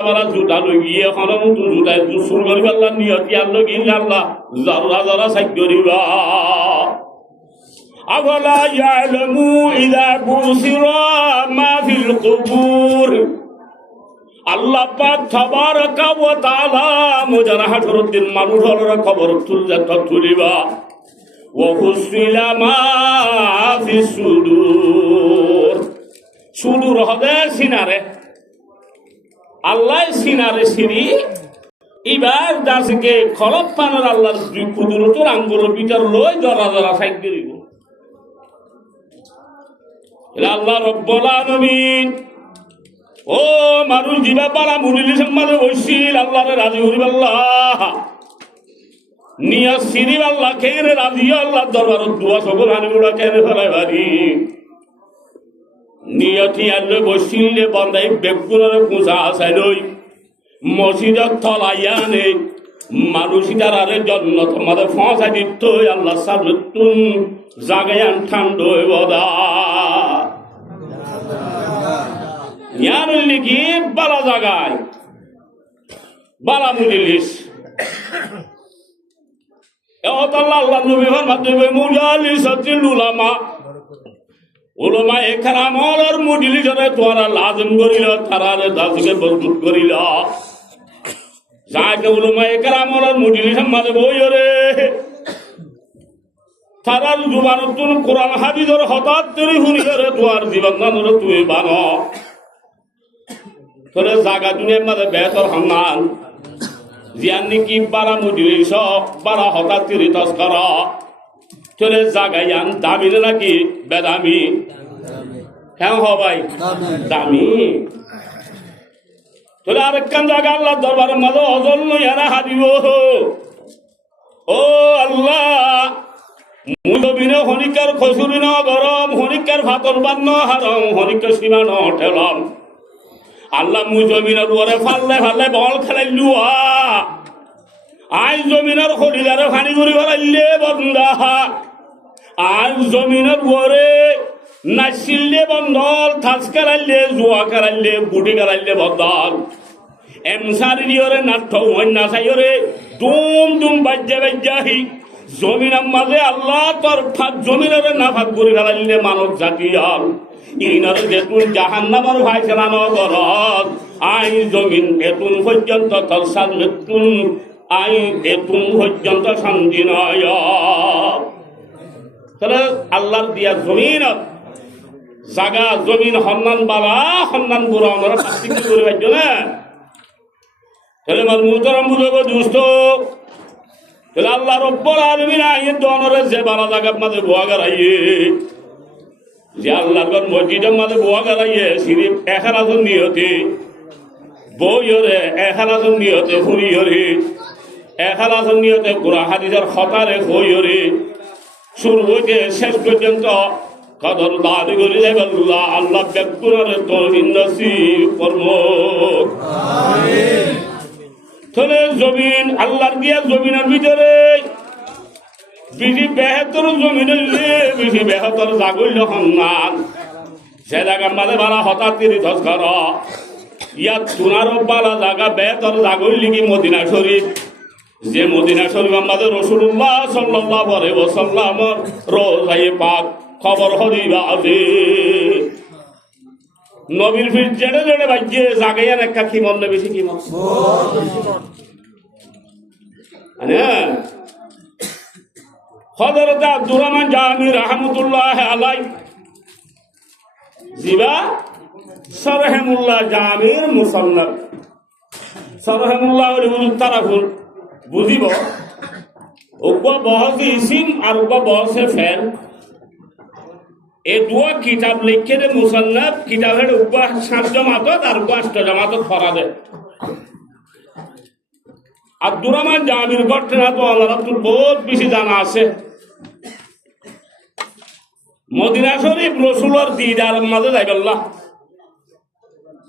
জুতা লৈ গিয়ে হনমতো জুতাই চুৰ কৰি পেলাৰ নিয়তি আল্লাহ গিল আল্লাহ জৰা জৰা চাই কৰিবা আফলা ইয়ালামু ইযা বুসিরা মা ফিল কুবুর আল্লাহ পাক তাবারাকা ওয়া তাআলা মুজারা হাশরের দিন মানুষের খবর তুলিবা ওয়া হুসিলা মা ফিস সুদূর সুদূর হবে সিনারে আল্লাহ সিনারে সিরি এবার দাসকে খলক পানের আল্লাহর কুদরতের আঙ্গুল ভিতর লই জরা জরা সাইড করিব আল্লাহ রব্বুল আলামিন ও মানুষ জিবা পারা মুরিলি সম্মানে বসিল আল্লাহরে রাজি হইব আল্লাহ নিয়া সিরি আল্লাহ কেরে রাজি আল্লাহ দরবারত দোয়া সবর হানিগুড়া কেনে ফেলাই বাড়ি নিয়তি আল্লাহ বসিলে বন্দাই বেগুনের কুঁচা আসাইলই মসজিদত থলাইয়া নেই মানুষ তারারে জন্য তোমাদের ফসাই দিত আল্লাহ সামনে তুম জাগায়ান ঠান্ড বদা ইয়ার লিখি বালা জাগায় বালা মুজিলিস আল্লাহ নবী ফরমাতে মুজালিসাতিল উলামা উলামা একরামর মুজিলিসরে তোরা লাজম করিল তারারে দাসকে বরদুত করিল যাকে উলামা একরামর মুজিলিস মাঝে বইরে তারার জুবানতুন কোরআন হাদিসের হঠাৎ তরি হুনিরে তোর জীবন নানরে তুই বানো তোরে জাগা দুনিয়ার মাঝে বেহতর হান্নান জিয়ানি কি বারা মুজিলিস বারা হঠাৎ তরি তস্কর তোরে জাগাইয়ান দামি নাকি বেদামি হ্যাঁ ভাই দামি তোরে আরেকখান জায়গা আল্লাহ দরবারের মাঝে অজল নইয়ারা হাদিব ও আল্লাহ মুজবিনে হনিকার খসুরি ন গরম হনিকার ভাতর বান্ন হারম হনিকার সীমা ন ঠেলম আল্লাহ মুজবিনের ওরে ফাললে ফাললে বল খেলাই লুয়া আই জমিনের খরিদারে ফানি করে ফেলাইলে বন্দা আই জমিনের ওরে নাচিলে বন্দল থাস কারাইলে জুয়া কারাইলে বুটি কারাইলে বন্দল এমসারি ওরে নাট্য না চাইরে দুম দুম বাজ্যা বাজ্যাহি জমিনের মাঝে আল্লাহ তোর ফাঁক জমিনের নাফাক করে ফেলাইলে মানব জাতি আর ইনার যেতুন জাহান্নামর ভাই খেলানো গরত আই জমিন এতুন পর্যন্ত তোর সামনে তুন আই এতুন পর্যন্ত শান্তি নয় তাহলে আল্লাহর দিয়া জমিন জাগা জমিন হন্নান বালা হন্নান বুড়া আমরা পার্থিক করে পাইছ না তাহলে আমার মুহতরম বুঝবো দুস্থ তাহলে আল্লাহ রব্বুল আলামিন আইয়ে দনরে যে বালা জায়গা মাঝে বোয়া গারাইয়ে যে আল্লাহর মসজিদের মাঝে বোয়া গারাইয়ে সিরিফ এখানাজন নিয়তে বইরে এখানাজন নিয়তে ফুরিয়রে এখানাজন নিয়তে কোরআন হাদিসের হতারে হইরে শুরু হইতে শেষ পর্যন্ত কদর দাদি করে যাবে আল্লাহ আল্লাহ ব্যক্তিরে তৌহিদ নসিব করমো আমিন তাহলে জমিন আল্লাহর দিয়া জমিনের ভিতরে বেশি বেহতর জমিন বেশি বেহতর জাগল সন্ধান সে জায়গা মাঝে বালা হঠাৎ তিরি ধস কর ইয়াত সোনার বালা জায়গা বেহতর জাগল লিখি মদিনা শরীফ যে মদিনা শরীফ আমাদের রাসূলুল্লাহ সাল্লাল্লাহু আলাইহি ওয়াসাল্লামর রোজায়ে পাক খবর হদিবা আছে নবীর ফির জেড়ে জেড়ে বাজে জাগাইয়ার একটা কি মন বেশি কি মন হ্যাঁ হযরত আব্দুর রহমান জামি রাহমাতুল্লাহ আলাইহি জিবা সরহমুল্লাহ জামির মুসান্নাফ সরহমুল্লাহ ওলি তারাফুল বুঝিব ওপা বহসে ইসিম আর ওপা বহসে ফেল এই দুয়া কিতাব লিখে দে মুসান্নাফ কিতাবের উপা 7 জমাতত আর উপা 8 জমাতত ফরা দে আব্দুর রহমান জামির ঘটনা তো আল্লাহর বহুত বেশি জানা আছে মদিনা শরীফ রাসূলের দিদার মাঝে যাইবাল্লাহ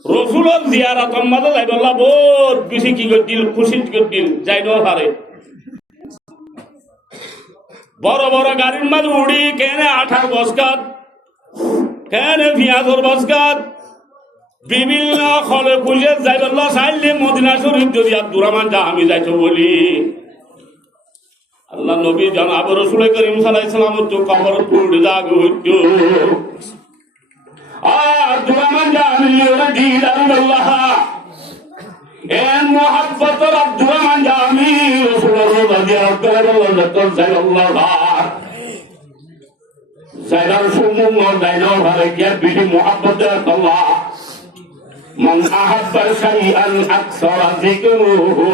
রাসূলের জিয়ারতের মাঝে যাইবাল্লাহ বহুত বেশি কি দিল খুশি দিল যাইনো পারে বড় বড় গাড়ির মাঝে উড়ি কেনে 18 বছর কেনে 20 বছর বিভিন্ন খলে খুঁজে যাইবাল্লাহ চাইলে মদিনা শরীফ যদি আব্দুর রহমান জাহামি যাইতো বলি আল্লাহ নবী জানাব রাসূল করিম সাল্লাল্লাহু আলাইহি ওয়াসাল্লাম তো কবর পুড়ে যাবে হইতো আব্দুর রহমান জাহামি রাদিয়াল্লাহু এন মোহাব্বত আব্দুর রহমান জাহামি রাসূলুল্লাহ রাদিয়াল্লাহু যাইবার সুমুন দাইনো ভারে কি বিধি মোহাব্বত আল্লাহ মান আহাব্বা শাইআন আকসারা যিকরুহু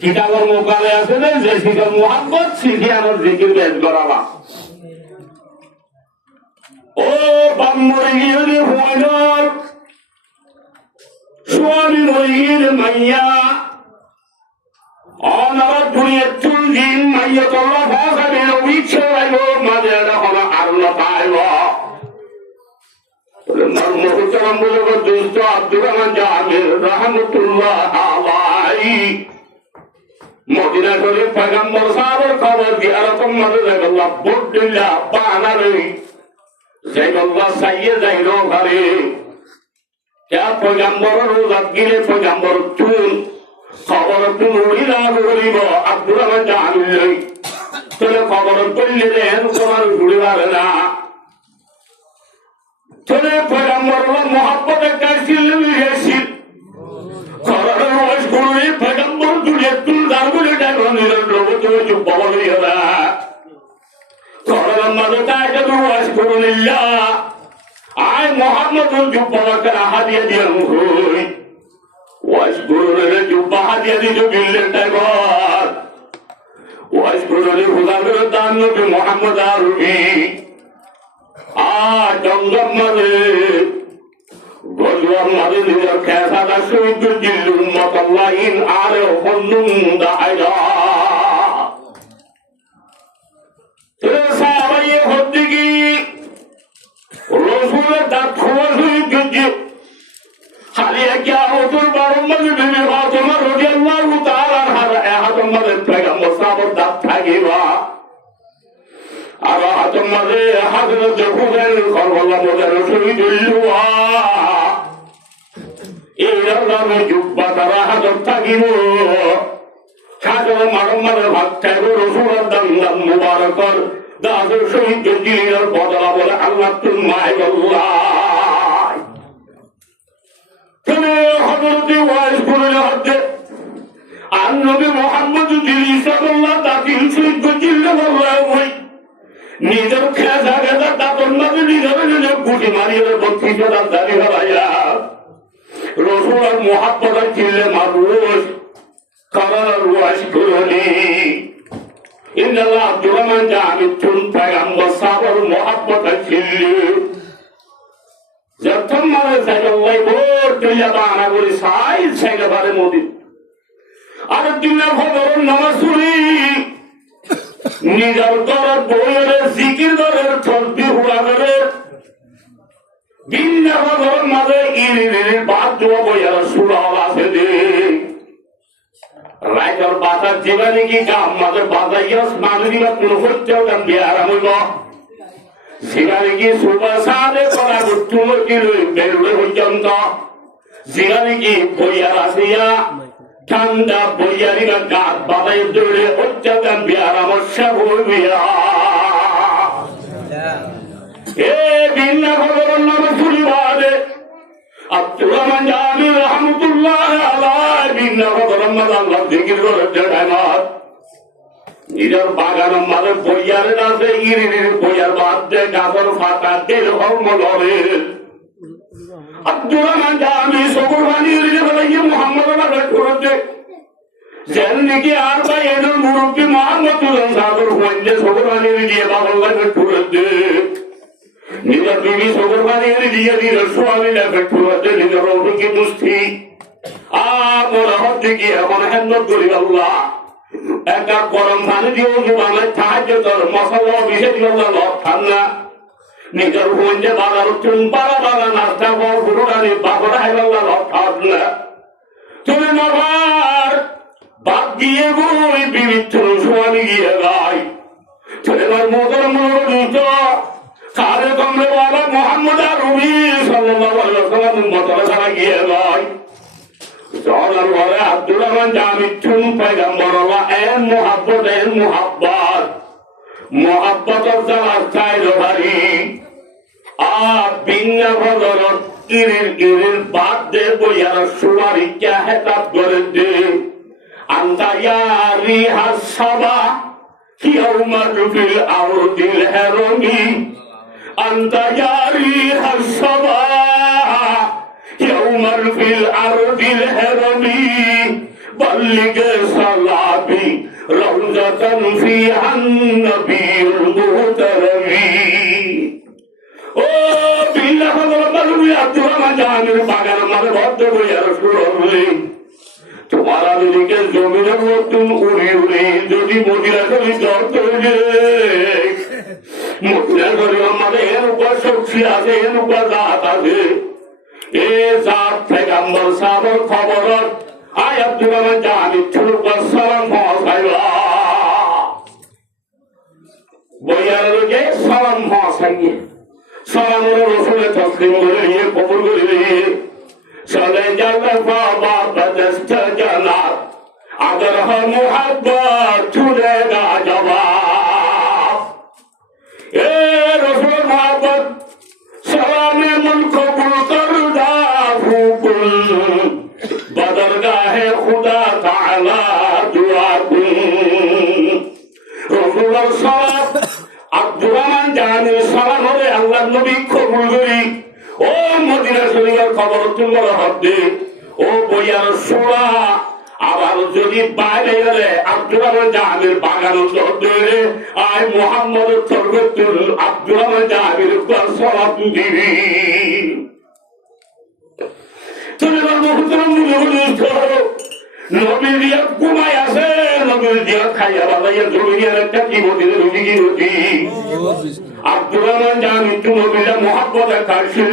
কিতাবের মোকালে আছে না যে শিকার মোহাব্বত শিখে আমার জিকির বেশ করাবা ও বাম্মরে গিয়ে হইল সোয়ানি রইল মাইয়া অনার দুনিয়া চুলজিন মাইয়া তোলা ভাষাবে উইচ্ছে আইব মাঝে হলো আল্লাহ পাইব মহতারাম বুজুর্গ দোস্ত আব্দুর রহমান জাহামি রাহমাতুল্লাহ আলাইহি মদিনা শরীফ পয়গম্বর সাহেবের খবর জিয়ারত মাঝে আল্লাহ বুদ্দিল্লাহ বানারে যাইবাল্লাহ সাইয়ে যাইরো ঘরে क्या पैगम्बर रोजात गिरे पैगम्बर तुम खबर तुम उड़िला उड़िब अब्दुर रहमान জাহামি तोले खबर तुल्ले देन তোমার উড়িবার না तोले पैगम्बर मोहब्बत कासिल विहेसिल खबर रोज गुरुई पैगम्बर तुले तुम दारुले डालो निरंद्र तो जो बवलिया खबर मदता के रोज गुरुनिल्ला आय मोहम्मद जुब्बा का हादिया दिया हुई वाशकुरने जुब्बा हादिया दी जो गिल्ले टाइगर वाशकुरने खुदा के दान नबी मोहम्मद आरुबी आ जंगम मरे गोलवार मरे नियर कैसा दशुई जो जिल्लुम मकल्ला इन आरे हुन्नुम दाइला तेरे साहब ये होती की রসুলের দাঁত খোয়া শুরু করছে হারিয়ে গিয়া হতুর বারম্বার বিভিন্ন তোমার রাদিয়াল্লাহু তাআলা আনহা পেগাম্বর সাহাবার দাঁত থাকিবা আর তোমারে হযরত হুসাইন কারবালা মধ্যে শহীদুল্লাহ এই রামের জুব্বা তারা হাজর থাকিব সাজর মারম্বার ভাগ থাকবে রসুলের দাম মুবারকর দাসের শহীদ জিলির বদলা বলে আল্লাহ তুমায় আল্লাহ তুমি হযরতে ওয়াইস বলে হচ্ছে আর নবী মুহাম্মদ জিলি সাল্লাল্লাহু তাকিল শহীদ জিল্লা বলা হয় নিজের খেজা খেজা দাতন নবী নিজের গুটি মারিয়ে বত্রিশ হাজার দাবি হলাইয়া রসুলের মুহাব্বত জিল্লে মানুষ কারণ ওয়াইস করনি إن الله عبد الرحمن জাহামি তুম पैगम्बर साहबर मोहब्बत छिल्ली যখন মারে সাইল্লাই বোর তুইলা বানা বলি সাইল সাইলে বারে মোদি আর দিনা খবর নামাজ শুনি নিজের করার বইয়ের জিকির দরের তসবিহ হুয়ারে দিনা খবর মাঝে ইরির বাদ জোয়া বইয়ার সুরাল আছে দে রাইটার বাতার জীবনে কি কাম মাঝে বাজাইয়াস মানুষরা কোনো হচ্ছেও গান বিয়ারাম হইব জীবনে কি সুবাসাদে করা গুট্টুলো কি বেরুলে পর্যন্ত জীবনে কি বইয়ার আসিয়া ঠান্ডা বইয়ারিরা গাত বাজাই দৌড়ে হচ্ছেও গান বিয়ারাম সে হইবিয়া এ ভিন্ন খবরের নামে শুনিবাদে আব্দুর রহমান জাহামি রাহমাতুল্লাহ আলাইহি বিনা রহমান আল্লাহ জিকির করে দেখায় নিজের বাগানের মাঝে বইয়ারে আছে ইরির বইয়ার বাদ দে গাছর ফাটা তেল হলমলে আব্দুর রহমান জাহামি সকুরবানি ইরির বলে মুহাম্মদ আল্লাহ করতে যেন নাকি আর ভাই এর মুরব্বি মুহাম্মদ সাদর হইলে সকুরবানি দিয়ে বাবা করতে নিজের বিবি সকুরবানি দিয়ে নিজের স্বামী করতে নিজের অভিজ্ঞ দুস্থি আর মনে হচ্ছে কি এমন হেন্দর করি আল্লাহ একটা গরম পানি দিয়ে আমার সাহায্য কর মশলা বিশেষ ঠান্ডা নিজের বোনকে বাজার চুম্পারা বাবা নাস্তা কর পুরোটানি বাপরা হেলাল্লাহ ঠান্ডা তুমি বাবার বাপ গিয়ে বই বিবিধ স্বামী গিয়ে গাই ছেলেবার মতন মনোনীত সারে কমরে বাবা মোহাম্মদ আরবি সাল্লাল্লাহু আলাইহি ওয়াসাল্লাম জলার ঘরে আব্দুর রহমান জামি চুন পয়গম্বর এন মোহাব্বত মোহাব্বতর জ্বালা চাইল ভারি বিন্যা বদলত ইরির বাদ দে বইয়ার সুমারি কে হেতাত করে দে আন্তা ইয়ারি হাসবা ইয়াউমা ফিল আরদিল হেরমি আন্তা ইয়ারি হাসবা ইয়াউমা ফিল আরদিল হেরমি بلغ صلابي روضة فيها النبي المحترم ও বিল্লাহ বলবি আব্দুর রহমান জাহানের বাগান আমার বদ্ধ বইয়া রাসূলুল্লাহ তোমার দিকে জমিনের মতন উড়ে উড়ে যদি মদিনা শরীফ ধরতে হয়ে মদিনা শরীফ আমাদের এর উপর শক্তি আছে এর উপর জাত আছে এ জাত পেগম্বর সাহাবার খবর আয় আব্দুর রহমান জাহানি চুলুকার সালাম মহাসাইবা বইয়ার লোকে সালাম মহাসাইয়ে সালাম রসুলের তসলিম করে নিয়ে কবুল করে নিয়ে চলে যাবে বাবা বদস্ত জানাত আদর মোহাব্বত চুলে গা জবাব এ রসুল মোহাব্বত সালামে মুলক কবুল কর দা হুকুল बदरगाहे खुदा ताला दुआ रसूलुल्लाह साल्लाल्लाहु আব্দুর রহমান জাহানের সালাম হলে আল্লাহর নবী কবুল করি ও মদিনা শরীফের খবর তোমার হবে ও বইয়ার সোলা আবার যদি বাইরে গেলে আব্দুর রহমান জাহানের বাগান ধরে আয় মোহাম্মদ সর্বতুল আব্দুর রহমান জাহানের উপর সালাম দিবি নবীর জিয়াত ঘুমাই আছে নবীর জিয়াত খাইয়া বাবাইয়া জমির একটা জীবনের রুজি রুজি আব্দুর রহমান জাহান একটু নবীরা মহাব্বত কাটছিল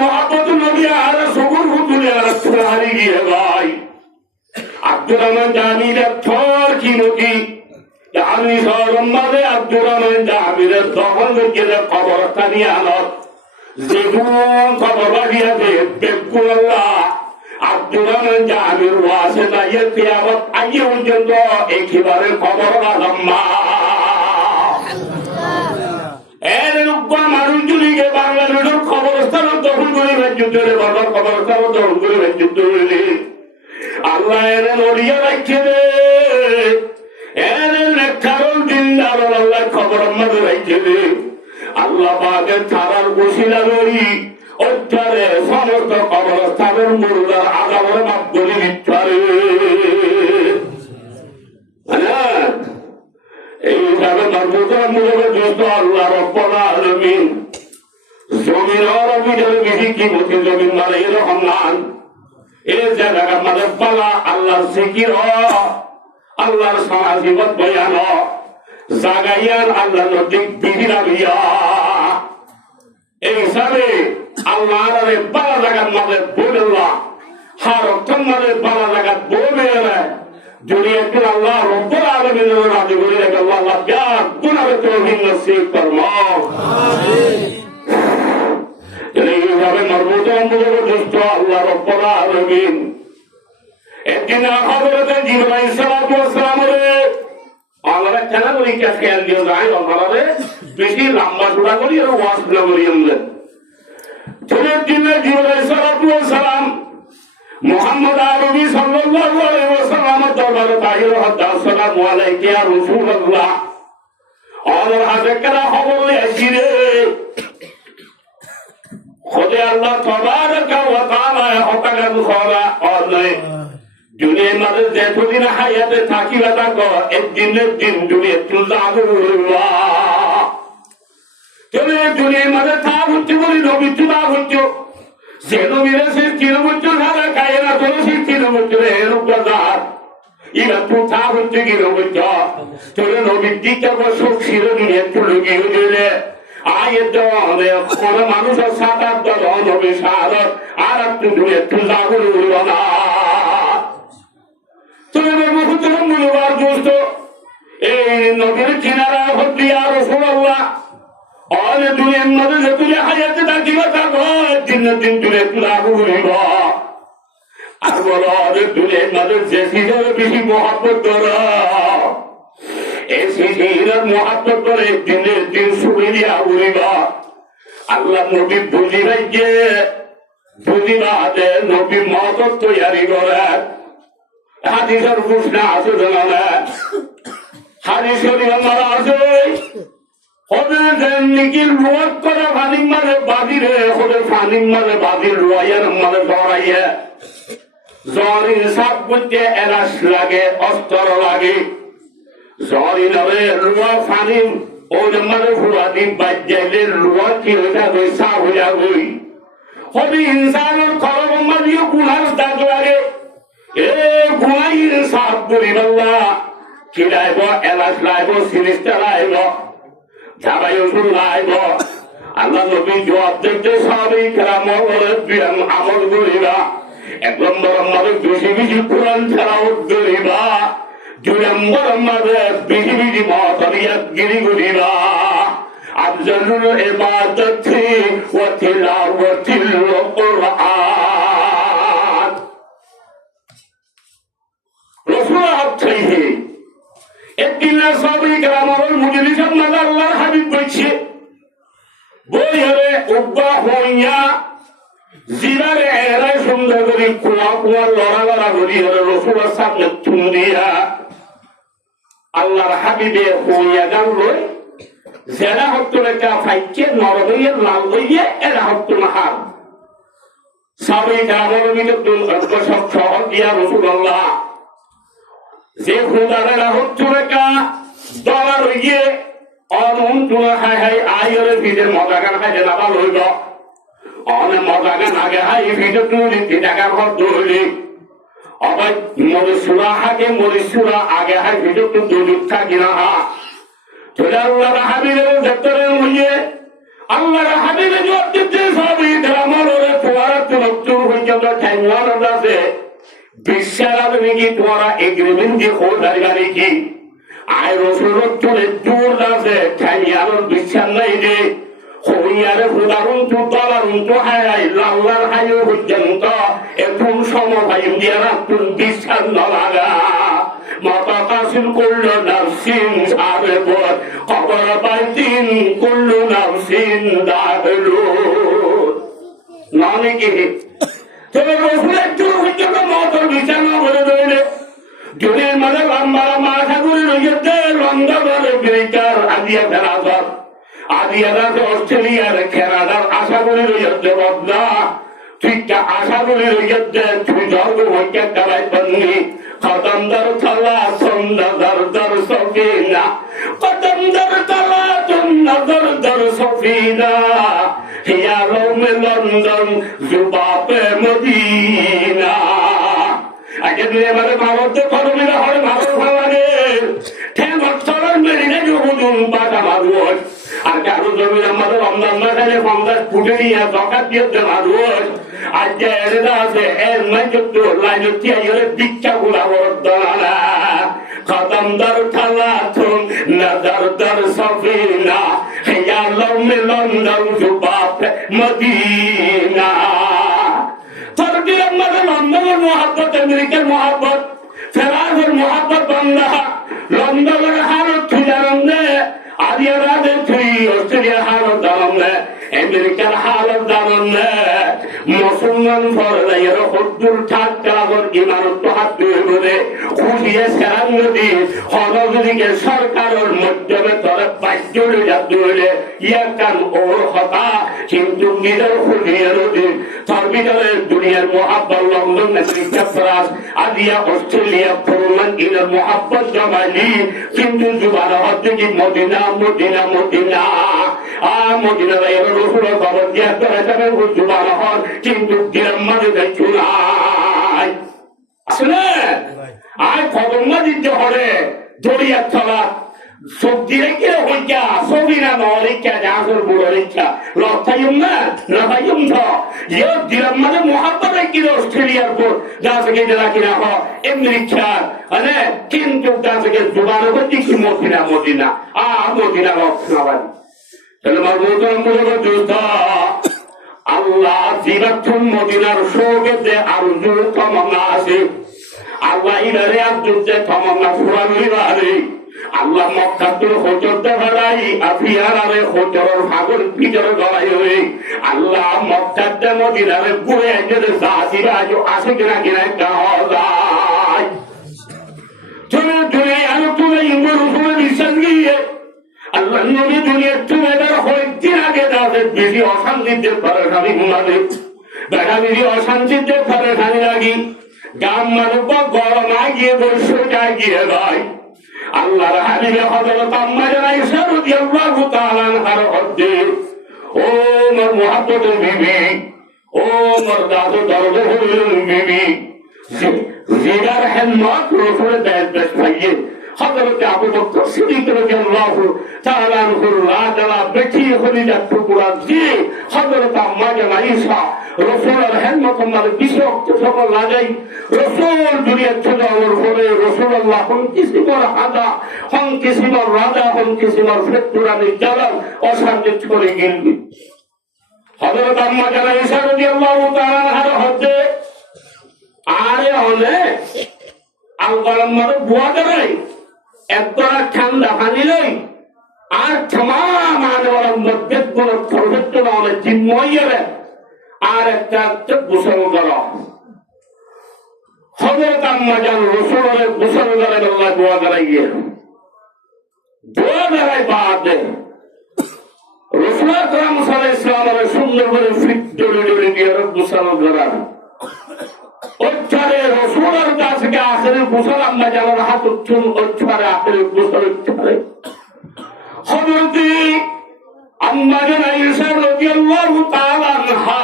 মহাব্বত নবী আর সবুর হুতুলে আর হারি গিয়ে ভাই আব্দুর রহমান জাহানির থর কি নদী জাহানি সরম্বাদে আব্দুর রহমান জাহানির দখল গেলে খবরটা নিয়ে আনত যেগুন খবর বাড়িয়াছে বেকুল্লাহ আব্দুর রহমান জাহানের ওয়াসে দাঁড়িয়ে কিয়ামত আগে পর্যন্ত একেবারে খবর আলম্মা এর রূপা মানুষ জুলিকে বাংলাদেশের খবরস্থান দখল করে যুদ্ধ বাবার খবরস্থান দখল করে যুদ্ধ হইলে আল্লাহ এর নড়িয়া রাখছে রে এর কারণ দিন আল্লাহ খবর আমাদের রাখছে রে আল্লাহ পাকের থারার বসিলা রই অত্যারে সমস্ত কবরস্থানের মুরদার আগামের মাপ করে দিচ্ছে এইভাবে মারফুজার মূলকে যুদ্ধ আল্লাহ রব্বুল আলামিন জমিন অরবিদের বিধি কি মতি জমিন মানে এরকম নান এই জায়গা মানে পালা আল্লাহর জিকির আল্লাহর সামাজিবত বয়ান জাগাইয়ান আল্লাহ নদী বিধি লাগিয়া এই হিসাবে আল্লাহর বালা জায়গার মাঝে বলল্লাহ হার অক্ষণ মাঝে বালা জায়গা বলবে দুনিয়াতে আল্লাহ রব্বুল আলামিনের রাজি করে রেখে আল্লাহ যা গুনাহে তৌহিদ নসিব ফরমা আমিন এইভাবে মরবুত আমুদের দুষ্ট আল্লাহ রব্বুল আলামিন একদিন আখিরাতে জিবরাইল আলাইহিস সালাম আমরা কেন করি কে খেয়াল দিয়ে যায় আমরা বেশি লম্বা চূড়া করি আর ওয়াজ না করি আমরা তোদের দিনে জিবরাইল সালাম মুহাম্মদ আরবি সাল্লাল্লাহু আলাইহি ওয়াসাল্লাম দরবারে তাহির আসসালামু আলাইকা ইয়া রাসূলুল্লাহ আর হাজারা খবর আসিরে খোদা আল্লাহ তাবারাকা ওয়া তাআলা হতাগান খরা অনলাইন দুনিয়ার মাঝে যতদিন হায়াতে থাকিবা থাকো একদিনের দিন দুনিয়া তুললা তুমি দুনিয়ার মাঝে তা হচ্ছে বলি নবী তুলা হচ্ছে যে নবীরা সে কিলোমিটার হারা কায়রা করে সে কিলোমিটার এর উপর ইরা তো তা হচ্ছে কিলোমিটার তোর নবীর দিকে বসে ছিল দুনিয়া তুলে গিয়ে দিলে আয়ের দলে কোন মানুষের সাত আট দল নবী সার আর একটু দুনিয়া তুলা করে উড়ল না এই নদীর কিনারা ভর্তি আর রাসূলুল্লাহ আর দুনিয়ার মধ্যে তুলে হায়াতে থাকিবা থাকো দিন দিন তুলে তুলা ঘুরিবা বলো দুনিয়ার মানুষ যে শিশুর বেশি মহাব্বত করো এই শিশুর মহাব্বত করে দিনের দিন সুবিধা উড়িবা আল্লাহ নবী বুঝিবাই যে বুঝিবা যে নবী মহব্বত তৈরি করে হাদিসের ঘোষণা আছে জানা হাদিসের আমার আছে ওদের নিকি লোক করে ফানিম মারে বাদিরে ওদের ফানিম মারে বাদির রয়ের মারে ধরাইয়ে জরির সাপ বুঝতে এরাস লাগে অস্ত্র লাগে জরিনরে রুয়া ফানিম ওর মারে ফুয়া দিন বাজ্যাইলে রুয়া কি ওটা গই সাপ হইয়া গই হবি ইনসানের খরব মারিও গুনার দাগ লাগে এ গুনাই সাপ বলি বাল্লা কি লাইব এলাস লাইব সিরিজটা লাইব যাবাই ওষুধ লাইব আল্লাহ নবী জবাব দেখতে সবই খেলাম আমল করিবা এক নম্বর আমাদের বেশি বেশি কোরআন ছাড়াও করিবা দুই নম্বর আমাদের বেশি বেশি মহাতরিয়াত গিরি করিবা আফজালুল ইবাদাতি ওয়া তিলাওয়াতিল কুরআন রাসূল হাদিসে একদিন সবই গ্রামের মুজলিসের মাঝে আল্লাহর হাবিব বলছে বই হলে উব্বা হইয়া জিরারে এরাই সুন্দর করে কুয়া কুয়া লড়া লড়া করি হলে রসুলের সামনে চুন দিয়া আল্লাহর হাবিবে হইয়া গান লই জেলা হত্য রেখা ফাইকে নরম হইয়ে লাল হইয়ে এরা হত্য মাহার সবই গ্রামের ভিতর সব শহর দিয়া রসুল্লাহ যে খুদারেরা হচ্ছে রেখা ডলার হইয়ে অন তোমার হাই হাই আইরে ভিড়ের মজা গান খাইতে না ভালো হইব অনেক মজা গান আগে হাই ভিড়ে তুমি 3 টাকা ঘর দৌড়লি আবার মরিসুরা হাকে মরিসুরা আগে হাই ভিড়ে তো দৌড় থাকি না হা চলে আল্লাহ হাবিবের ভেতরে হইয়ে আল্লাহর হাবিবের জন্য সবই গ্রামের ওরে ফোয়ারা তুলতুর পর্যন্ত ঠাইওয়ান আছে বিশ্বাস নাকি তোমারা এগ্রিমেন্ট দিয়ে খোঁজ দাঁড়িয়ে নাকি আয় রসুলের চলে দূর আছে ঠাইয়ানোর বিশ্বাস নাই যে হইয়ারে হুদারুন তো দলারুন তো হাই হাই লাল্লার হাইও পর্যন্ত এখন সমভাইম দিয়ে রাখতুন বিশ্বাস নলাগা মাতা কাসিল করলো নাফসিন সাবে বল খবর পাইতিন করলো নাফসিন দাহলু নাকি তবে রসুলের চুল পর্যন্ত মতর বিচার না করে দৌড়ে জুনের মাঝে লম্বা মাথা করে রয়েছে লম্বা বলে বেকার আদিয়া ফেরাজর আদিয়া আছে অস্ট্রেলিয়ার কানাডার আশা করে রয়েছে বদনা তুই আশা করে রয়েছে তুই জন্ম হইতে কারাই পাননি খতমদার থালা সন্দার দর সফিনা খতমদার থালা সন্দার দর সফিনা হিয়া রোমে লন্ডন জুবাবে মদিনা আগে দিয়ে মানে ভারতে খরমিরা হয় ভারত ভাবানে ঠেল চলার মেরিনে যুগুন বাটা মারুয় আর কারো জমির আমাদের রমজান মাসে পঞ্চাশ ফুটে নিয়ে জকাত দিয়ে মারুয় আর যে এরা আছে এর নাই যুক্ত লাইন দীক্ষা গুলা বর্তনা খতমদার থালা থুন নজর দর সফিনা হিয়া লৌমে লন্ডন জুবাবে মদিনা লন্ডনের মোহাব্বত আমেরিকার মোহাব্বত ফেরাজের মোহাব্বত বন্ধা লন্ডনের হারত থুজারন্দে আদিয়ারাদের থুই অস্ট্রেলিয়ার হারত দারন্দে আমেরিকার হারত দারন্দে মুসলমান ফরদাইয়ের হদ্দুর ঠাক কালাবর ইমারত হাত দুই বলে খুঁজিয়ে সেরান নদী হনজদিকে সরকারের মাধ্যমে তরে বাজ্যলে যাতে হইলে ইয়াকান ওর হতা কিন্তু নিজের খুঁজিয়ে নদী তার ভিতরে দুনিয়ার মোহাব্বত লন্ডন আমেরিকা ফ্রান্স আদিয়া অস্ট্রেলিয়া ফরমান ইনার মোহাব্বত জমালি কিন্তু জুবান হদ্দি মদিনা মদিনা মদিনা মদিনার এর রসুল খবর দিয়া করে যাবে জুবান হন কিন্তু গ্রাম্মারে দেখু নাই আসলে আর খবর না দিতে হলে দড়িয়ার তলা সবজি রেখে হইয়া সবজি না নরিকা জাসর বুড়ো রেখা লথাইম না লথাইম থ ইয়ে গ্রাম্মারে মোহাব্বত কি অস্ট্রেলিয়ার পর যাসকে রাখি না হ আমেরিকা মানে কিন্তু যাসকে জুবান হচ্ছে কি মদিনা মদিনা মদিনা লক্ষণবাদী তাহলে মার মোহতরম বলে যুদ্ধ আল্লাহ জিরাতুল মদিনার শোকেতে আরজু তমন্না আছে আল্লাহ ইলারে আব্দুতে তমন্না ফুরানি বারে আল্লাহ মক্কাতুল হজরতে ভাড়াই আফিয়ারে হজরের ফাগল ভিতরে গড়াই হয়ে আল্লাহ মক্কাতে মদিনারে ঘুরে এসে জাতিরা আজ আসে কিনা কিনা একটা হয় তুমি তুমি আর তুমি ইন্দুর উপরে বিশ্বাস গিয়ে আল্লাহ নবী দুনিয়ার তুমি তার হইতে আগে তাদের বেশি অশান্তিতে পরেশানি ঘুমাবে বেড়া বেশি অশান্তিতে পরেশানি লাগি গাম মানুষ বা গরম আগিয়ে বসে গিয়ে গায় আল্লাহর হাবিবে হযরত আম্মা আয়েশা রাদিয়াল্লাহু তাআলা আনহার হদ্দে ও মোর মুহাব্বতের বিবি ও মোর দাদু দরদের বিবি জিগার হিম্মত রাসূলের দায়িত্ব পাইয়ে হযরত আবু বকর সিদ্দিক রাদিয়াল্লাহু তাআলা আনহুর লাডলা বেটি খদিজা টুকরা দিয়ে হযরত আম্মা আয়েশা রাসূলের হিম্মত মানে বিশক সকল লাগাই রাসূল দুনিয়া থেকে আমার পরে রাসূলুল্লাহ হন কিসিমর হাদা হন কিসিমর রাজা হন কিসিমর ফেতুরানি জালাল অশান্তি করে গেলবি হযরত আম্মা আয়েশা রাদিয়াল্লাহু তাআলা আনহার হদ্দে আরে হলে আল গরম মারে বুয়া দেয় একবার ঠান্ডা পানি লই আর तमाम আনোয়ার মধ্যে কোন সর্বত্র নামে চিন্ময়রে আর একটা গোসল করো হযরত আম্মা জান রাসূলের গোসল করে আল্লাহ দোয়া করাইয়ে দোয়া করাই বাদে রাসূল আকরাম সাল্লাল্লাহু আলাইহি ওয়াসাল্লাম সুন্দর করে ফিট ডলে ডলে দিয়ে গোসল করার ওচ্চারে রাসূলের কাছে আখেরি গোসল আম্মা জানের হাত উঠুন ওচ্চারে আখেরি গোসল ওচ্চারে হযরত আম্মা জান আয়েশা রাদিয়াল্লাহু তাআলা আনহা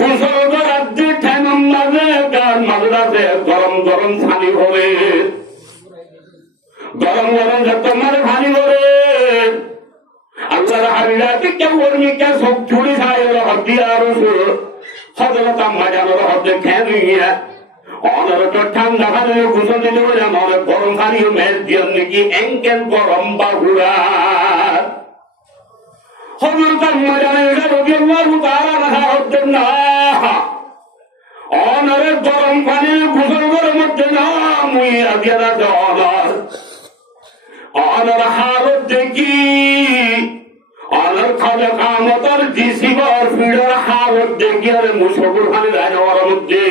গোসল করার যে টাইম মাঝে গান মাদ্রাসে গরম গরম পানি হবে গরম গরম তোমার পানি হবে আল্লাহর হাবিবকে কেউ ওরমিকে সব ছুরি খায় হদিয়া রাসূল হযরত আম্মা জানের হদে খেয়ে অনর তো ঠান্ডা পানি গোসল দিতে বলে আমার গরম পানি মেল দিয়ে নাকি এঙ্কেল গরম বাহুরা হযরত আম্মা জানের রাদিয়াল্লাহু তাআলা আনহা হদে না অনর গরম পানি গোসল করার মধ্যে না মুই আজিরা দলার অনর হালত দেখি অনর খাবে কামতার জিসিবার ফিড়ার হালত দেখি আরে মুসবুর পানি রায়নার মধ্যে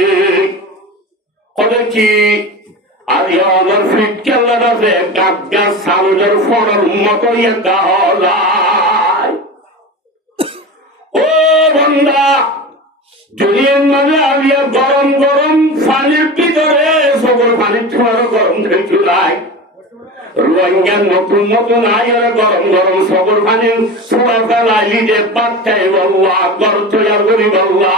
কবে কি আরে অনর ফিট কেল্লা আছে গাগা সালুদের ফড়র মতো একটা হলাই ও বন্ধা দুনিয়ার মাঝে আলিয়া গরম গরম পানির ভিতরে সকল পানির ছোঁয়ারও গরম থেকে নাই রোহিঙ্গার নতুন নতুন আয়ের গরম গরম সকল পানি ছোঁয়া ফেলাইলি যে বাচ্চাই বললা গর্তয়া করি বললা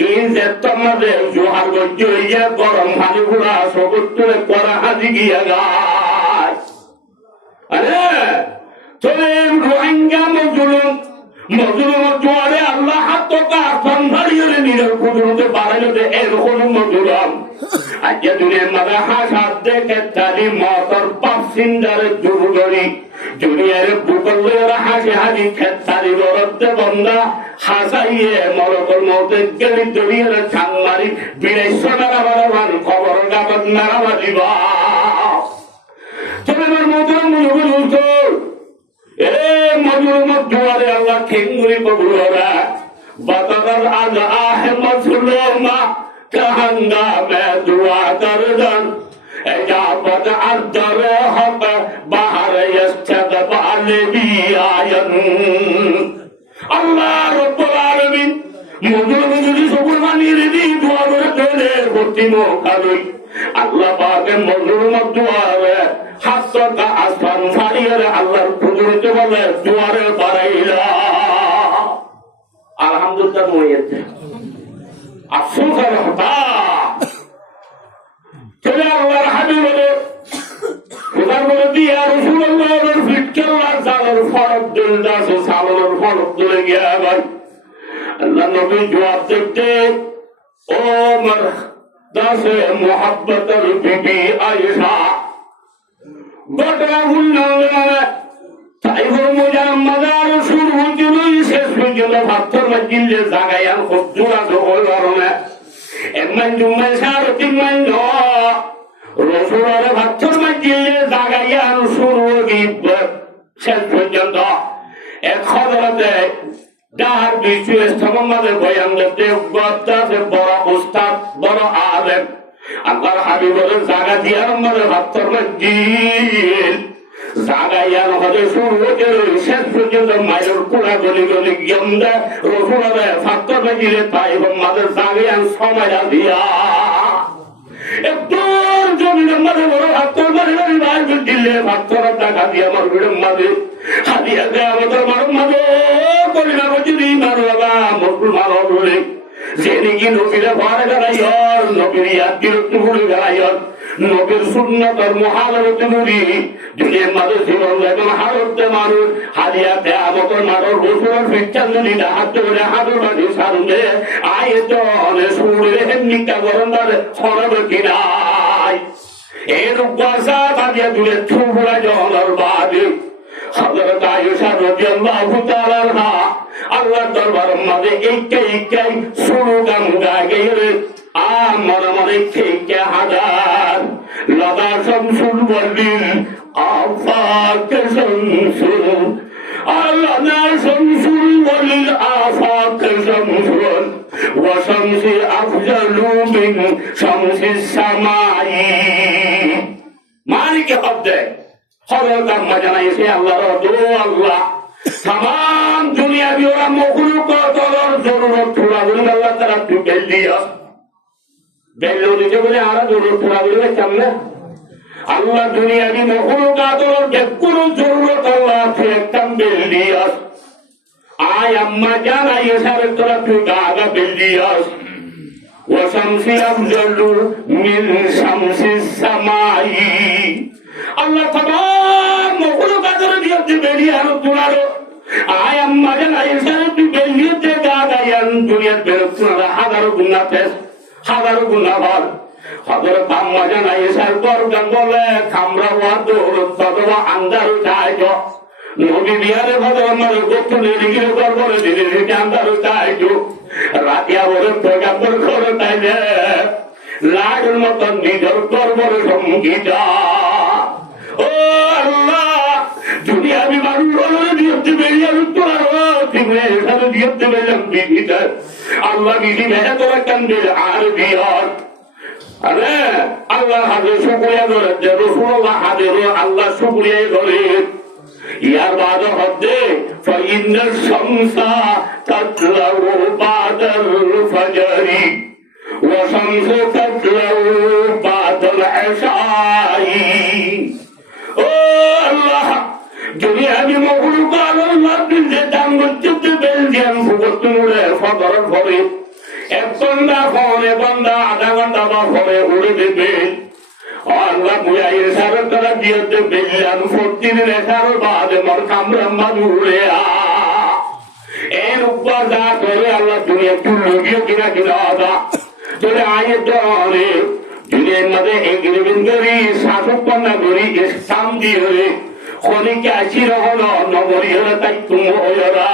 এই যে তোমাদের জোহার গজ্জ ইয়া গরম পানি গুলা সকল তুলে করা হাজি গিয়া গায় আরে চলে রোহিঙ্গা মজুলুম জোয়ারে আল্লাহ হাত ভারিয়ে নিজের কুদরতে বাড়াইতে এরকম মজুরাম আজকে দুনিয়ার মাঝে হাসাত দেখে তারি মতর পাপ সিন্দারে দুর্গরি দুনিয়ার বুকলের হাসি হাসি খেতারি বরতে বন্ধা হাসাইয়ে মরকর মতে গেলি দড়িয়ে ছান মারি বিড়াইশো নারাবার ভান খবর কাগজ নারাবা দিবা তবে আমার মজুরাম বুঝতো এ মজুরমত জোয়ারে আল্লাহ খেঙ্গুরি কবুলরা বাতার আজ আহে মজলুমা কাহাঙ্গা মে দুয়া করদান এজাবত আদরে হক বাহার ইস্তাদ বালবি আয়ন আল্লাহ রাব্বুল আলামিন মজুরি সবুর বানিয়ে দি দোয়া করে তোলে ভর্তিমো কালই আল্লাহ পাকে মজুরমত জোয়ারে হাসতা আসমান ফাড়িয়ে আল্লাহর কুদরতে বলে দুয়ারে বাড়াইলা আলহামদুলিল্লাহ মইয়েতে আফসোস আর হতা চলে আল্লাহর হাবিব বলে খোদার বলে দিয়া রাসূলুল্লাহর ফিটকেল্লাহ জালার ফরদ দিলদা সে সালার ফরদ দিলে গিয়া ভাই আল্লাহ নবী জবাব দিতে ও মর দাসে মুহাব্বতের বিবি আয়েশা ঘটনা ভুল না তাই মজার মজার শুরু হয়েছিল শেষ পর্যন্ত পর্যন্ত পাথর মাঝিল যে জাগাই আর খুব জোড়া জোর গরমে 1 মাইল 2 মাইল 3.5 মাইল রসুলের পাথর মাঝিল যে জাগাই আর শুরু শেষ পর্যন্ত এক খবরতে ডাহার বিশ্ব স্থাপন মাঝে বয়ান দেখতে বড় উস্তাদ বড় আলেম আমার হাবিবের জাগা দিয়ার মাঝে পাথর মাঝিল জাগাইয়ার হজে শুরু হতে শেষ পর্যন্ত মায়ের কুড়া গলি গলি গেন্দা রসুলারে ফাত্তর বাজিলে তাই এবং মাদের জাগাইয়ান সময় দিয়া একটু জমিনের মাঝে বড় ফাত্তর বাড়ি বাড়ি বাইর দিলে ফাত্তরের টাকা দিয়ে আমার ভিড়ের মাঝে হাদিয়া দেয় আমাদের মারুম মাঝে পরিবার যদি মারো বাবা মকুল মারো বলে যে নাকি নবীরে ভাড়া গেলাইয়র নবীর ইয়াদির টুকুরে গেলাইয়র নবীর সুন্নতর মহালতে নুরি দুনিয়ার মাঝে জীবন এখন হারতে মানুষ হাদিয়াতে আমতর মানুষ রসুলের ফিচ্ছান যদি হাত ধরে হাতের বাড়ি সারুনে আয় তো অনেক সুরে নিকা গরম ধরে ছড়াবে কিনাই এর উপাসা হাদিয়া দূরে ছুড়া জলের বাদে হযরত আয়েশা রাদিয়াল্লাহু তাআলা আনহা আল্লাহর দরবারের মাঝে এইটাই শুরু গান গায় গেলে আমার মনে থেকে হাজার লদা শামসুল বলিল আফাক শামসুল আল্লাহ শামসুল বলিল আফাক শামসুল ওয়া শামসি আফজালু মিন শামসিস সামাই মালিক হদ্দে হযরত আম্মা জানাইছে আল্লাহর দো আল্লাহ तमाम दुनिया भी और मखलूকাত और जरूरत पूरा বলে আল্লাহ তাআলা বেল দিয়া বেল দিতে বলে আর জরুরত पूरा বলে কেমনে আল্লাহ দুনিয়া भी मखलूকাত और যেকোনো জরুরত আল্লাহ একটা বেল দিয়া আয় আম্মা জানা ইশারা তোরা তুই গাগা বেল দিয়া ওয়া শামসি আফজালু মিন শামসিস সামাই আল্লাহ तमाम मखलूকাত और দিয়ে বেরিয়ে আর তোরারো আয় আম্মা জানা ইশারা তুই বেল দিতে গাগায়ান দুনিয়ার বেরুনা হাজারো গুনাহ পেশ হাজারো গুনাহ ভাল হযরত আম্মা জানা ইশার দরগান বলে খামরা ওয়া দৌর তদবা আন্দারু চাইজো নবী বিহারে হযরত মারে গোতনে লিখে দরবারে দিলে দিতে আন্দারু চাইজো রাতিয়া বলে পয়গম্বর করে তাইলে লাগের মত নিজের দরবারে সঙ্গীতা ও আল্লাহ দুনিয়া भी মানুষ বলে দিতে বেরিয়ে উত্তর তিনে এখানে দিতে বেলাম বিবিটা আল্লাহ বিধি মেনে তোরা কান্দে আর বিয়ার আরে আল্লাহ হাজে শুকরিয়া করে যে রাসূলুল্লাহ হাজির আল্লাহ শুকরিয়া করে ইয়ার বাদ হদে ফাইনাল শামসা তাতলাউ বাদাল ফজরি ওয়া শামসু তাতলাউ বাদাল ইশাই ও আল্লাহ দুনিয়া भी मखलूকাত আল্লাহ দিতে দাম করতে বেলজিয়াম ফুকত মুড়ে ফদর ফরে এক ঘন্টা ফোনে বন্ধা আধা ঘন্টা বা ফলে উড়ে দেবে আল্লাহ বুঝাই সারা তারা দিতে বেলজিয়াম ফটির রেখার বাদে মর কামরা মাদুরে এর উপর দা করে আল্লাহ দুনিয়া তুলগিয়ে কিনা কিনা আদা তোরে আয়াত ধরে দুনিয়ার মধ্যে এগ্রিমেন্ট করি শাসক কন্যা করি ইসলাম দিয়ে খনিকে আসি রহল নগরী হলে তাই তুমি হইরা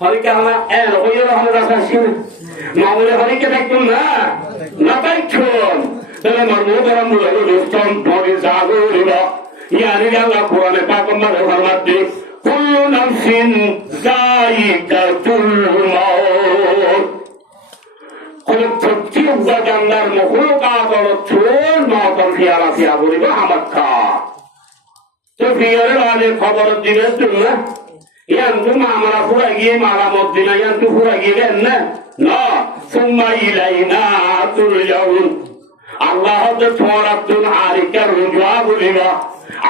খনিকে আমার এর হইরা হলে রাখা ছিল নগরী খনিকে দেখুন না তাই ছোন তাহলে মর্মুদরাম বলে দোস্তম নবী জাগরিল ইয়ানি আল্লাহ কোরআনে পাক নম্বর ফরমাতে কুল্লু নাফসিন যায়িকাতুল মাউত কোন প্রত্যেক জান্নার মখলুকাত ছোন নকল ফিয়ারা ফিয়া বলিব আমাক্কা তো ফিয়ারের আগে খবর দিবেন তুমি ইয়ান তুমি আমরা পুরা গিয়ে মারামত দিনা ইয়ান তু পুরা গিয়ে গেন না সুম্মা ইলাইনা তুরজাউন আল্লাহ তো তোরাতুন আরিকার রুজুয়া বলিবা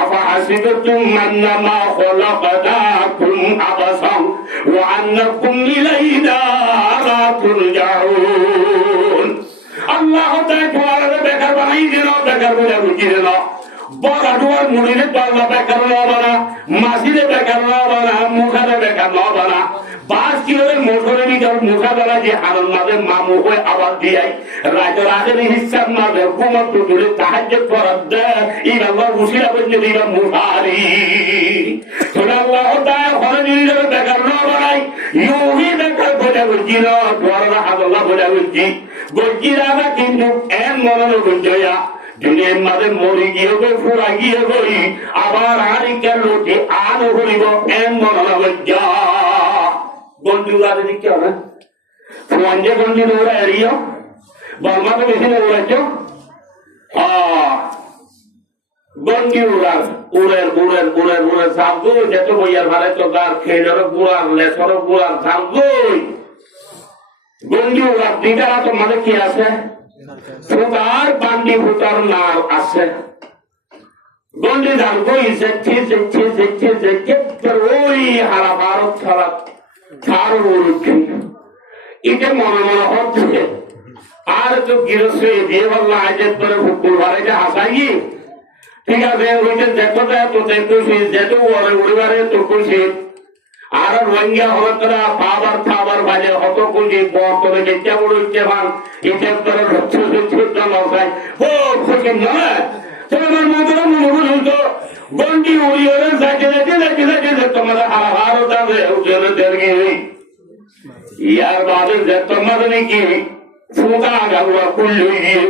আফা হাসিবতুম আন্নামা খলাকনাকুম আবাসাম ওয়া আন্নাকুম ইলাইনা লা তুরজাউন আল্লাহ তাআলা তোরা বেকার বানাই দিল বেকার বলে বুঝি দিল বড় দুয়ার মুড়িরে পাল্লা বেকার না মাসিরে বেকার না মুখারে বেকার না 5 কিলোর মোটরের ভিতর মুখা দ্বারা যে হারন মাঝে মামু হয়ে আবার দিয়াই রাতের আগের হিসাব মাঝে কুমার টুটুরে সাহায্য করার দেয় এই আল্লাহ উশিরা বলছে দিবা মুখারি তোরা আল্লাহ তাআলা হরে নিজের বেকার না বানাই ইউহি দেখা বলে বলছি না তোরা আল্লাহ বলে বলছি গজিরা কিন্তু এন মনে বুঝয়া দুনিয়ার মাঝে মরি গিয়ে গই ফুরা গিয়ে গই আবার আরিকা লোটে আলো হইব এন মনে বুঝা গন্ডুলার দিকে হবে ফোনজে গন্ডি নোরা এরিয়া বর্মা তো বেশি নোরাইছো গন্ডি উড়ার উড়ের উড়ের উড়ের উড়ের সাবগো যেত বইয়ার ভারে তো তার খেজর গুড়ার লেসর গুড়ার সাবগই গন্ডি উড়ার দিদারা তো মানে কি আছে ফুটার বান্ডি ফুটার নার আছে গন্ডি সাবগই সেচ্ছে সেচ্ছে সেচ্ছে সেচ্ছে ওই হারা ভারত ছাড়া ছাড় উড়ুচ্ছি এটা মনে মনে হচ্ছে আর তো গৃহস্থ দিয়ে বললো আজের পরে ফুকুর ভারে যে হাসাই ঠিক আছে ওইটা দেখো তো দেখো যেত উড়িবারে তো খুশি আর রোহিঙ্গা হলো তারা পাবার খাবার বাজে হত খুশি বরে বেচা বড় ইচ্ছে ভান ইচ্ছের করে হচ্ছে নয় ও খুশি নয় তোমার মতো মনে তো গন্ডি উড়িয়ে যাইতে যাইতে যাইতে যাইতে তোমাদের আহারও যাবে উঠে দেড় ইয়ার বাদে যে তোমাদের নাকি ফুটা গাগুয়া কুল্লু গিয়ে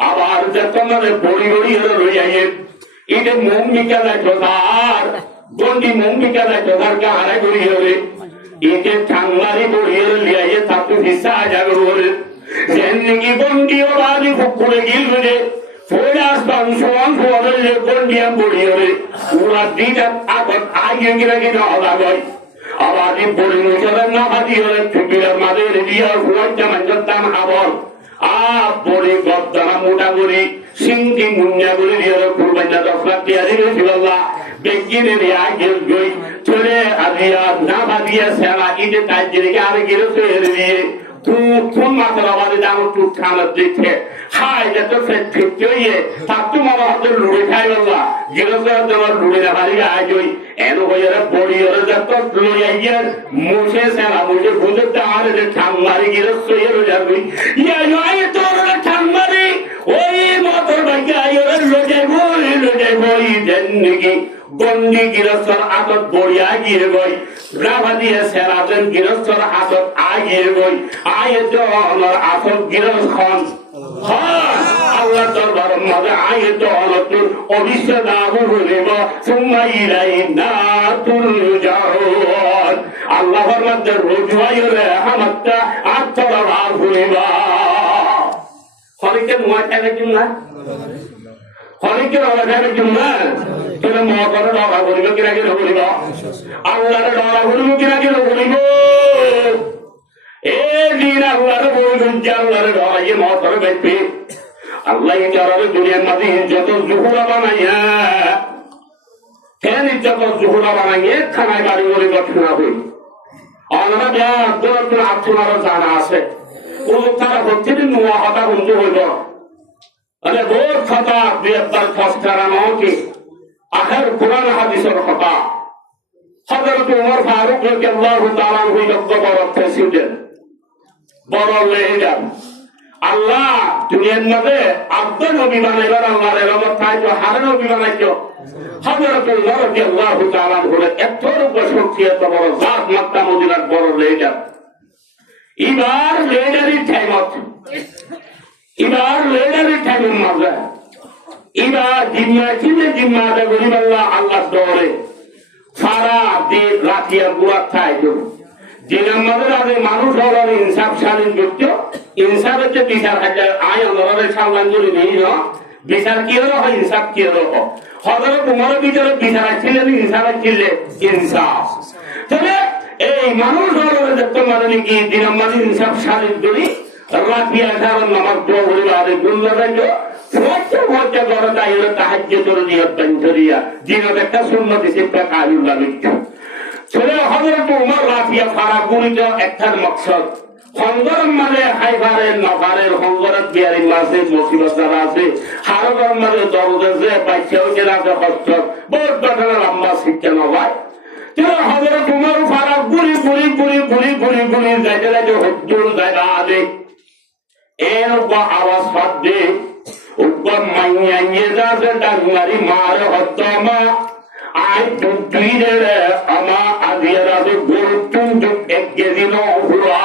আবার যে তোমাদের বড়ি বড়ি হলো রইয়াইয়ে এটা মম্মিকা দেখো তার গন্ডি মম্মিকা দেখো তার কে হারাই বড়ি হলে এতে ঠান্ডারি বড়ি হলে লিয়াইয়ে তার তো হিসা যাবে বলে যেন নাকি গন্ডি ও বাদি ফুকুরে গিয়ে ফোড়ে আসতাম সমান ফোড়ে গন্ডিয়া বড়ি হলে ওরা দিটা আগত আগে গিয়ে কিনা হলা গয় আবাদি বড়ি মুখের না বাদি হলে ছুটির মাঝে রেডিয়ার ফুয়ার জামান করতাম আবর বড়ি গদ্দানা মোটা করি সিংটি মুন্যা করে দিয়ে কুরবানা 10 লাখ টাকা দিয়েছিল বেগিনে আগে গই চলে আজিয়া না বাদিয়া সেরা ইতে তাই দিকে আর গেল দিয়ে কোন মাথার আবাদে দাম একটু খানা দিচ্ছে খাই যেত ফেটে তার তো মনে হচ্ছে লুড়ে খাই বললা গেলে তোমার লুড়ে না পারি আজ ওই এন হয়ে বড়ি হলে যত লইয়া মুছে সেরা মুছে বুঝে আর ঠান্ডারি গেলে সইয়ে যাবি ইয়া তোর ঠান্ডারি ওই মতর ভাগ্য লোজে বই জেন্দিগি গন্ডি গৃহস্থর আতত বড়িয়া গিয়ে গই রাভা দিয়ে সেরাতেন গৃহস্থর আতত আগিয়ে গই আয়ে তো আমার আসল গৃহস্থন আল্লাহ দরবার মাঝে আয়ে তো তোর অবিশ্বাস আবু হইব সুম্মা ইলাইনা তুরজাউন আল্লাহর মধ্যে রুজুয়াইরে আমারটা আত্মরা আর হইবা হরিকে মুয়া খাইবে কি না হরিকে রওনা খাইবে কি না তোরা মহাকরে ডরা করিব কিনা কি করিব আল্লাহরে ডরা করিব কিনা কি করিব এই দিন আল্লাহরে বলুন যে আল্লাহরে ডরাইয়ে মহাকরে দেখবে আল্লাহ যারা দুনিয়ার মাঝে যত জুহুরা বানাইয়া কেন যত জুহুরা বানাইয়ে খানায় বাড়ি করে গঠনা হই আমরা ব্যাগ আপনারও জানা আছে তারা হচ্ছে নোয়া হতা বন্ধু হইব মানে রোজ কথা 72 নয় আখের কোরআন হাদিসের কথা হযরত ওমর ফারুক রাদিয়াল্লাহু তাআলা আনহু বড় প্রেসিডেন্ট বড় লিডার আল্লাহ দুনিয়ার মধ্যে আব্দুল নবী বানাইবার আল্লাহর রহমত চাইতো হারে নবী বানাইতো হযরত ওমর রাদিয়াল্লাহু তাআলা আনহু এত শক্তি এত বড় জাত মক্কা মদিনার বড় লিডার এবার লিডারের টাইম মাঝে এবার জিম্মা আদা করিব আল্লাহ দরে সারা দিন রাখিয়া গুড়া খাই দিন আমাদের আগে মানুষ হওয়ার ইনসাফ স্বাধীন করত ইনসাফ হচ্ছে বিচার হাজার আয় অনরের সামলান করে নেই বিচার কি হলো হয় ইনসাফ কি হলো হজরত উমরের ভিতরে বিচার ছিলেন ইনসাফ ছিল ইনসাফ তাহলে এই মানুষ হওয়ার দেখতে মানে কি দিন আমাদের ইনসাফ স্বাধীন করি রাখিয়া সারা নামাজ দোয়া করিবা আরে গুল্লা রাখো একটা বড় তাই হলো তাহাজ্য করে দিয়ে জীবন একটা সুন্নতি শিক্ষা কাজুল্লাহ লিখছো ছেলে হযরত ওমর রাফিয়া ফারা গুরিত একটার মকসদ হংগরম মানে হাইবারের নফারের হংগরত বিয়ারি মাসে মুসিবত যারা আছে হারগরম মানে দরজে যে বাইকেও জেলা যে কষ্ট বহুত ঘটনা লম্বা শিক্ষা নয় তেরা হযরত ওমর ফারা গুরি গুরি গুরি গুরি গুরি গুরি যাইতে যাইতে হদ্দুর জায়গা আদে এর আওয়াজ ফাদ দে উপর মাইয়াইয়ে যাবে ডাঙ্গারি মারে হদ্দমা আই দুটিরে আমা আদিয়ারা গরু টুন এক কেজি নুহুয়া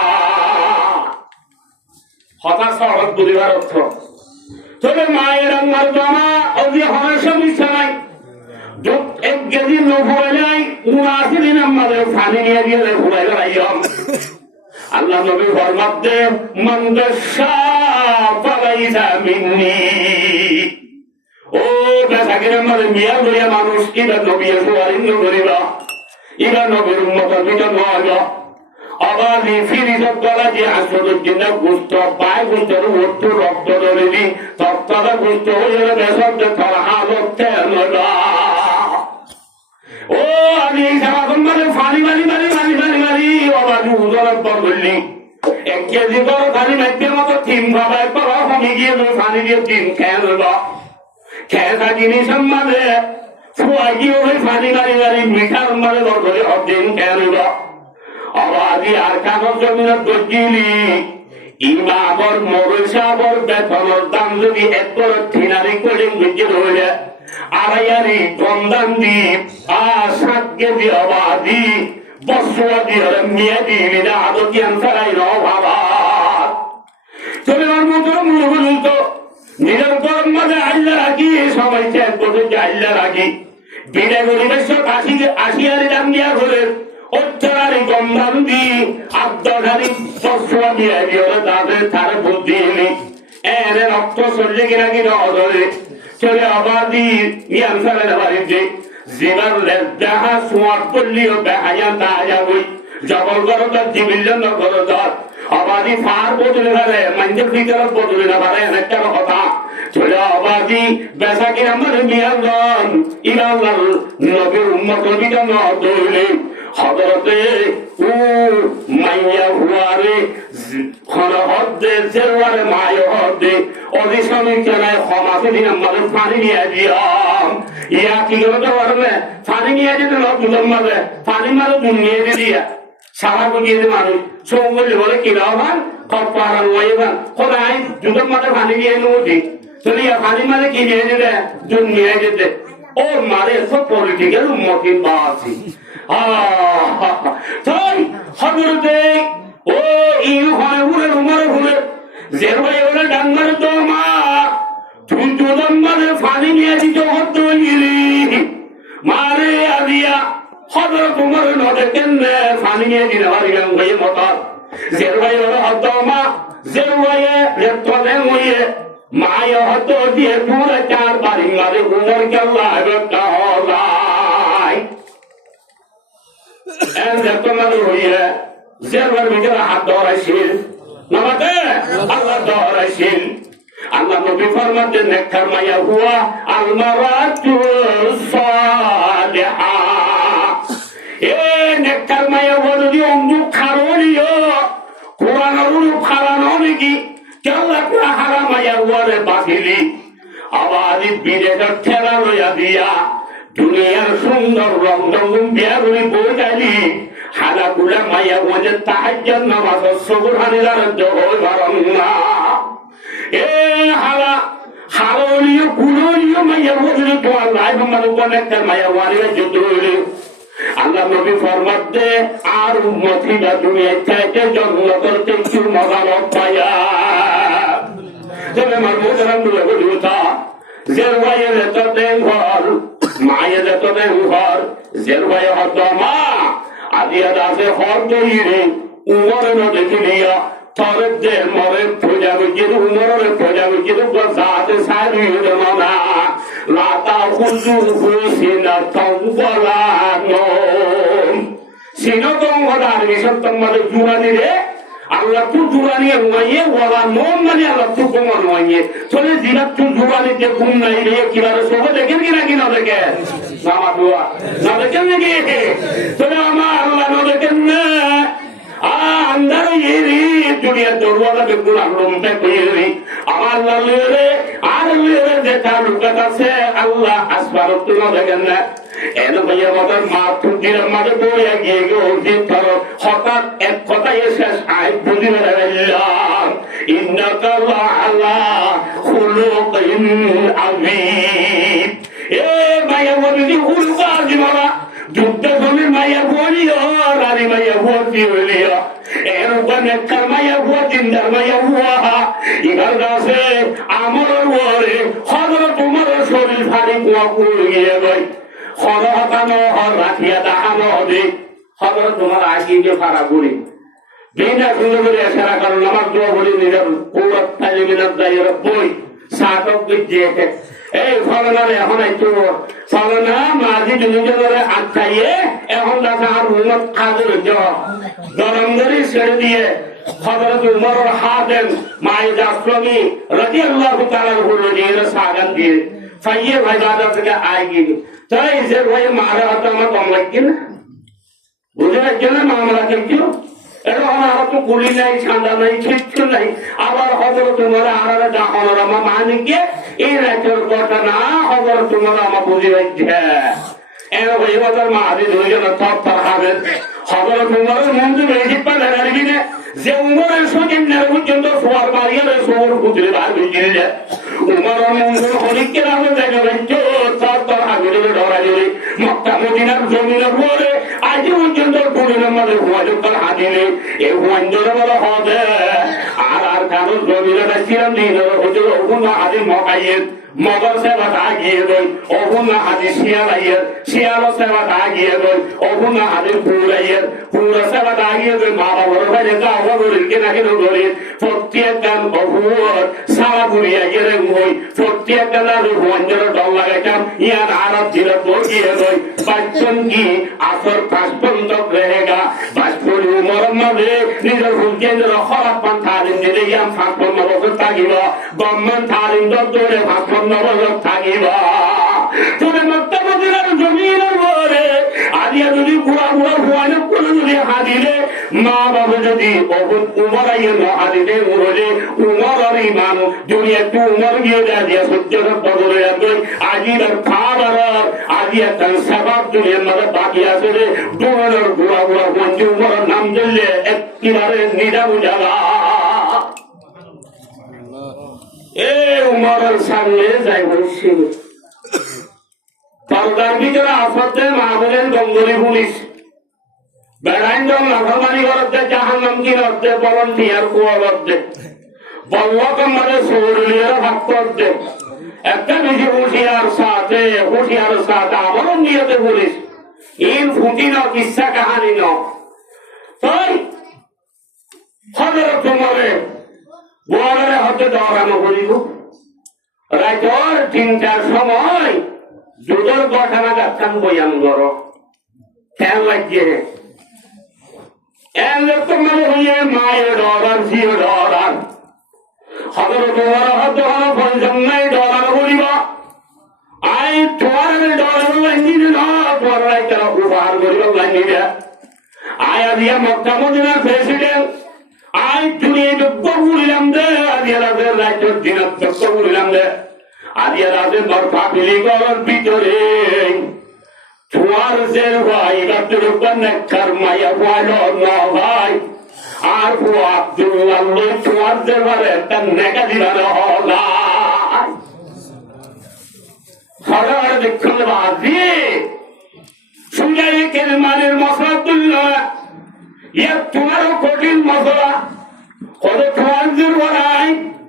হতাশ হঠাৎ বুঝিবার অর্থ তবে মায়ের আমার জমা অতি হমেশা মিশা নাই এক কেজি নুহুয়া নাই 79 দিন আমাদের পানি নিয়ে দিয়ে ঘুরাই বেড়াইলাম আল্লাহ নবী ফরমাতে মান দাশা ফালাইসা মিন্নি ও বেচাকের আমাদের মিয়া লইয়া মানুষ ইবা নবী সুয়ারিন করিবা ইবা নবীর উম্মতের ভিতর নয় আবার ফিরিজত করা যে আসলের জন্য গুস্ত পায় গুস্তর উত্তর রক্ত ধরেনি তত্ত্বটা গুস্ত হয়ে বেসর করা হালত ও আমি সারাক্ষণ মানে ফানি মারি মারি মারি মারি মারি আবার উজরের পর বললি 1 কেজি করে ফানি মারতে মতো তিন ভাবে করা কমে গিয়ে ফানি দিয়ে তিন খেয়ে নেব খেয়ে জিনিস মানে ফুয়া গিয়ে ওই ফানি মারি মারি মিঠার মানে ধরে দিন খেয়ে নেব আবাদি আর কাগজ জমিনের দর্জিলি ইমামর মরসাবর বেতনের দাম যদি একবার থিনারি করে বুঝে ধরে আড়াইয়ারি কন্দান দি আর 7 কেজি আবাদি বসুয়াদি মেয়ে দিবি না আদো ক্যান্সারাই বাবা চলে আমার মতো মূল তো নিরন্তর মাঝে আল্লাহ রাখি সবাই চেক করতে যে আল্লাহ রাখি বিনা গরিবের 80 দাম দিয়া ঘরে অত্যারি কন্দান দি আব্দারি বসুয়া দিয়ে দিয়ে তাদের তার বুদ্ধি এলি এর রক্ত চললে কিনা কিনা অধরে চলে আবাদি ক্যান্সারের বাড়িতে জীবন দেখা সোয়াদ করলিও বেহায়া তাজা বই জবল করতার জিবিল্য নগরদার আবাদি ফার বদলে পারে মঞ্জের ভিতরে বদলে না পারে একটা কথা চলে আবাদি বেসা কি আমার মিয়াল্লান ইরাল্লাহ নবীর উম্মতের ভিতর নদলে হযরতে ও মাইয়া হুয়ারে খনহদে জেরওয়ারে মায় হদে অদিশমি কেনায় ক্ষমাতে দিন আমাদের পানি নিয়ে দিয়াম ইয়া কি করতে পারবে পানি নিয়ে যেতে না দুজন মারে পানি মারে দুনিয়ে দিয়া সারা গিয়ে মানুষ সৌগল্য বলে কিরামান কপারান ওয়াইবান খোদাই দুজন মারে পানি নিয়ে নদী চলে ইয়া পানি মারে কি নিয়ে যেতে দুনিয়ে যেতে ও মারে সব পলিটিক্যাল উম্মতি বাসি তাই হযরতে ও ইউ হয় উরে উমর হুলে জেরওয়াই ওরে ডাঙ্গার তো মা তুই দুজন মারে পানি নিয়ে দিতে হতো ইলি মারে আদিয়া হযরত উমর নদে কেনে পানি নিয়ে দিতে পারিলাম ভাই মত জেরওয়াই ওরে হতো মা জেরওয়াই লেতনে হইয়ে মায় হতো দিয়ে পুরো 4 বাড়ি মারে উমর কে আল্লাহ রক্ষা হলাই এর লেতনে হইয়ে জেরওয়ার ভিতরে হাত ধরাইছিল নামাতে আল্লাহ ধরাইছিল আল্লাহ নবী ফরমাতে নেককার মায়া হুয়া আল মারাতু সালিহা এ নেককার মায়া বলি অঙ্গু খারলিও কোরআন রুল খারানো নাকি কেলা পুরা হারাম মায়া হুয়ারে বাঁধিলি আবাদি বিরেটা ঠেলা লইয়া দিয়া দুনিয়ার সুন্দর রং রঙুন বিয়ারুনি বোঝালি হালা গুলা মায়া হুয়ারে তাহাজ্জুদ নামাজ সুবহানাল্লাহ জয় বারান্না এ হালা হারলিও কুলিও মায়া হুয়ারে তো আল্লাহ আমাদের কোনেক্টর মায়া হুয়ারে যুদ্ধলি আল্লাহ নবী ফরমাতে আর উম্মতিরা দুনিয়া থেকে জন্ম করতে কিছু মজা পায়া তবে মারমুদারাম বলুতা জেরওয়ায়ে লেততে ঘর মায়ে লেততে ঘর জেরওয়ায়ে হদমা আদিয়া দাসে হর তৈরি উমর ন দেখিলিয়া তরদে মরে পূজা বুঝির উমরের পূজা বুঝির গজাতে সারি না লাতা খুজু খুশিনা তওবালা নো সিনো তওবালার বিশত মানে জুরানি রে আল্লাহ তু জুরানি হইয়ে ওয়ালা নোম মানে আল্লাহ তু কোমন হইয়ে চলে জিরাত তু জুরানি তে ঘুম নাই রে কিবারে সব দেখেন কি না দেখে নামা দোয়া না দেখেন নাকি চলে আমার আল্লাহ না দেখেন না আন্দার ইরি দুনিয়া দরওয়াজা বেকুল আমরুমতে কইরি আমার লালে আর লেরে দেখা লুকাত আছে আল্লাহ আসমানত না দেখেন না এর ভাইয়া বাবার মা তুজির মাঝে বইয়া গিয়ে গিয়ে ধর হঠাৎ এক কথা এসে আই বুঝি আল্লাহ ইন্নাকা আলা খুলুকিন আযীম এ ভাইয়া বলি হুলকা জীবনা যুদ্ধ করে মায়া বলিও রারি মাইয়া হুয়া কি হইলিয়া এরকম একটা মাইয়া হুয়া জিন্দার মাইয়া হুয়া ইবার কাছে আমার ওরে হজরত তোমার শরীর ভারী কুয়া কুড়িয়ে গই হর হতানো হর রাখিয়া দাহানো হবে হজরত তোমার আশিকে ফাড়া করি বিনা সুন্দর করে এসারা কারণ আমার দোয়া বলি নিজের কৌরব তালিমিনার দায়ের বই সাধক বিদ্যে এই ফলনারে এখন একটু ফলনা মাঝি দুজনের আটকাইয়ে এখন দেখা আর উন্নত কাজের গরম ধরে ছেড়ে দিয়ে হযরত উমরের হাতেন মায়ের আসলামী রাদিয়াল্লাহু তাআলা হলো দিয়ে সাগান দিয়ে ফাইয়ে ভাই বাজার থেকে আয় গিয়ে তাই যে ভাই মারা হতো আমার কম লাগছে না বুঝে রাখছে না মামলা কিন্তু এরকম আর তো গুলি নাই ঠান্ডা নাই কিচ্ছু নাই আবার হজর তোমার আর ডাকনের আমার মানিকে এই রাতের ঘটনা হজর তোমার আমার বুঝে রাখছে এরকম এবার মাহাদি দুইজন তত্তর হবে হজর তোমার মন্দির বেশি পালে না যে উমরের সঙ্গে পর্যন্ত সোয়ার মারিয়ে সোর খুঁজলে বার বুঝিয়ে উমর মন্দির হরিকে রাখে দেখা যাচ্ছে তত্তর হাবির ডরা জড়ি মক্কা মদিনার জমিনের পরে আজ পর্যন্ত কুড়ি নম্বরের হুয়াজুকার হাদিলে এই হুয়াঞ্জনে বলা হবে আর কারণ জমিনেরা ছিলাম দিন হচ্ছে ওগুলো হাদির মকাইয়ের মগর সেবা আগিয়ে দই অগুণ হাদির শিয়ালাইয়ের শিয়ালো সেবা আগিয়ে দই অগুণ হাদির পুরাইয়ের পুরা সেবা আগিয়ে দই মা বাবার ভাই যাও বাবুর কেনা কেন ধরে প্রত্যেক গান অভুর সারা বুড়িয়া গেলে মই প্রত্যেক গান হুয়াঞ্জনে ডল লাগাইতাম ইয়ার আরব ছিল বসিয়ে দই বাচ্চন কি আসর কাশপন্ত রেহেগা বাসপুরি উমর মাঝে নিজের হুকেন্দ্র খরাপ পান থালিম দিলে ইয়াম ফাঁকপন্ন বছর থাকিব গম্মান থালিম দরে ফাঁকপন্ন বছর থাকিব তুমি মক্তমদিনার জমিনের পরে আদিয়া যদি বুড়া বুড়া হুয়ানো কোনো যদি হাদিলে মা বাবা যদি উমর আইয়ে হাদিলে উমরে উমর আর ইমান যদি একটু উমর গিয়ে দিয়া সত্যের বদলে যাবে আজির খাবার আজি একটা সেবাব দুনিয়ার মধ্যে বাকি আছে রে দুনের বুড়া বুড়া হুয়াঞ্জি উমরের নাম দিলে একেবারে নিরা বুঝালা এ উমরের সামনে যাই বলছি পর্দার ভিতরে আসতে মাহবুবের গঙ্গলি পুলিশ বেড়াইন লাফামারি করতে জাহান্নাম কি করতে ভলান্টিয়ার কুয়া করতে বল্লক আমাদের সৌরলিয়ার ভাগ করতে একটা বেশি হুঁশিয়ার সাথে আমারও নিয়তে পুলিশ ইন ফুটি ন কিসা কাহানি ন তাই হজরত তোমারে বোয়ারে হতে দৌড়ানো করিব রাইতর ৩টার সময় যুদ্ধর ঘটনা যাচ্ছেন বয়ান কর কেন লাগছে তোমার হইয়ে মায়ের ডরার জিও ডরার হজরত তোমার হতে হলো পঞ্চম নাই ডরার করিব আই তোমার ডরার লাইনি না তোমার রাইতর উপহার করিব লাইনি আয়া দিয়া মক্কা মদিনার প্রেসিডেন্ট আই দুনিয়া যোগ্য বলিলাম দে আদিয়া রাজের রাজ্যের দিনের যোগ্য বলিলাম দে আদিয়া রাজের বরফা বিলি করার ভিতরে তোমার যে ভাই গাছের উপর নেকর মাইয়া ভাইল না ভাই আর ও আব্দুল্লাহ তোমার যে ভারে একটা নেকা দিবার হলা হলার দেখুন বাজি সুজাই কেলমানের মশলা তুল্লা ইয়া তোমারও কঠিন মশলা কত তোমার যে ভাই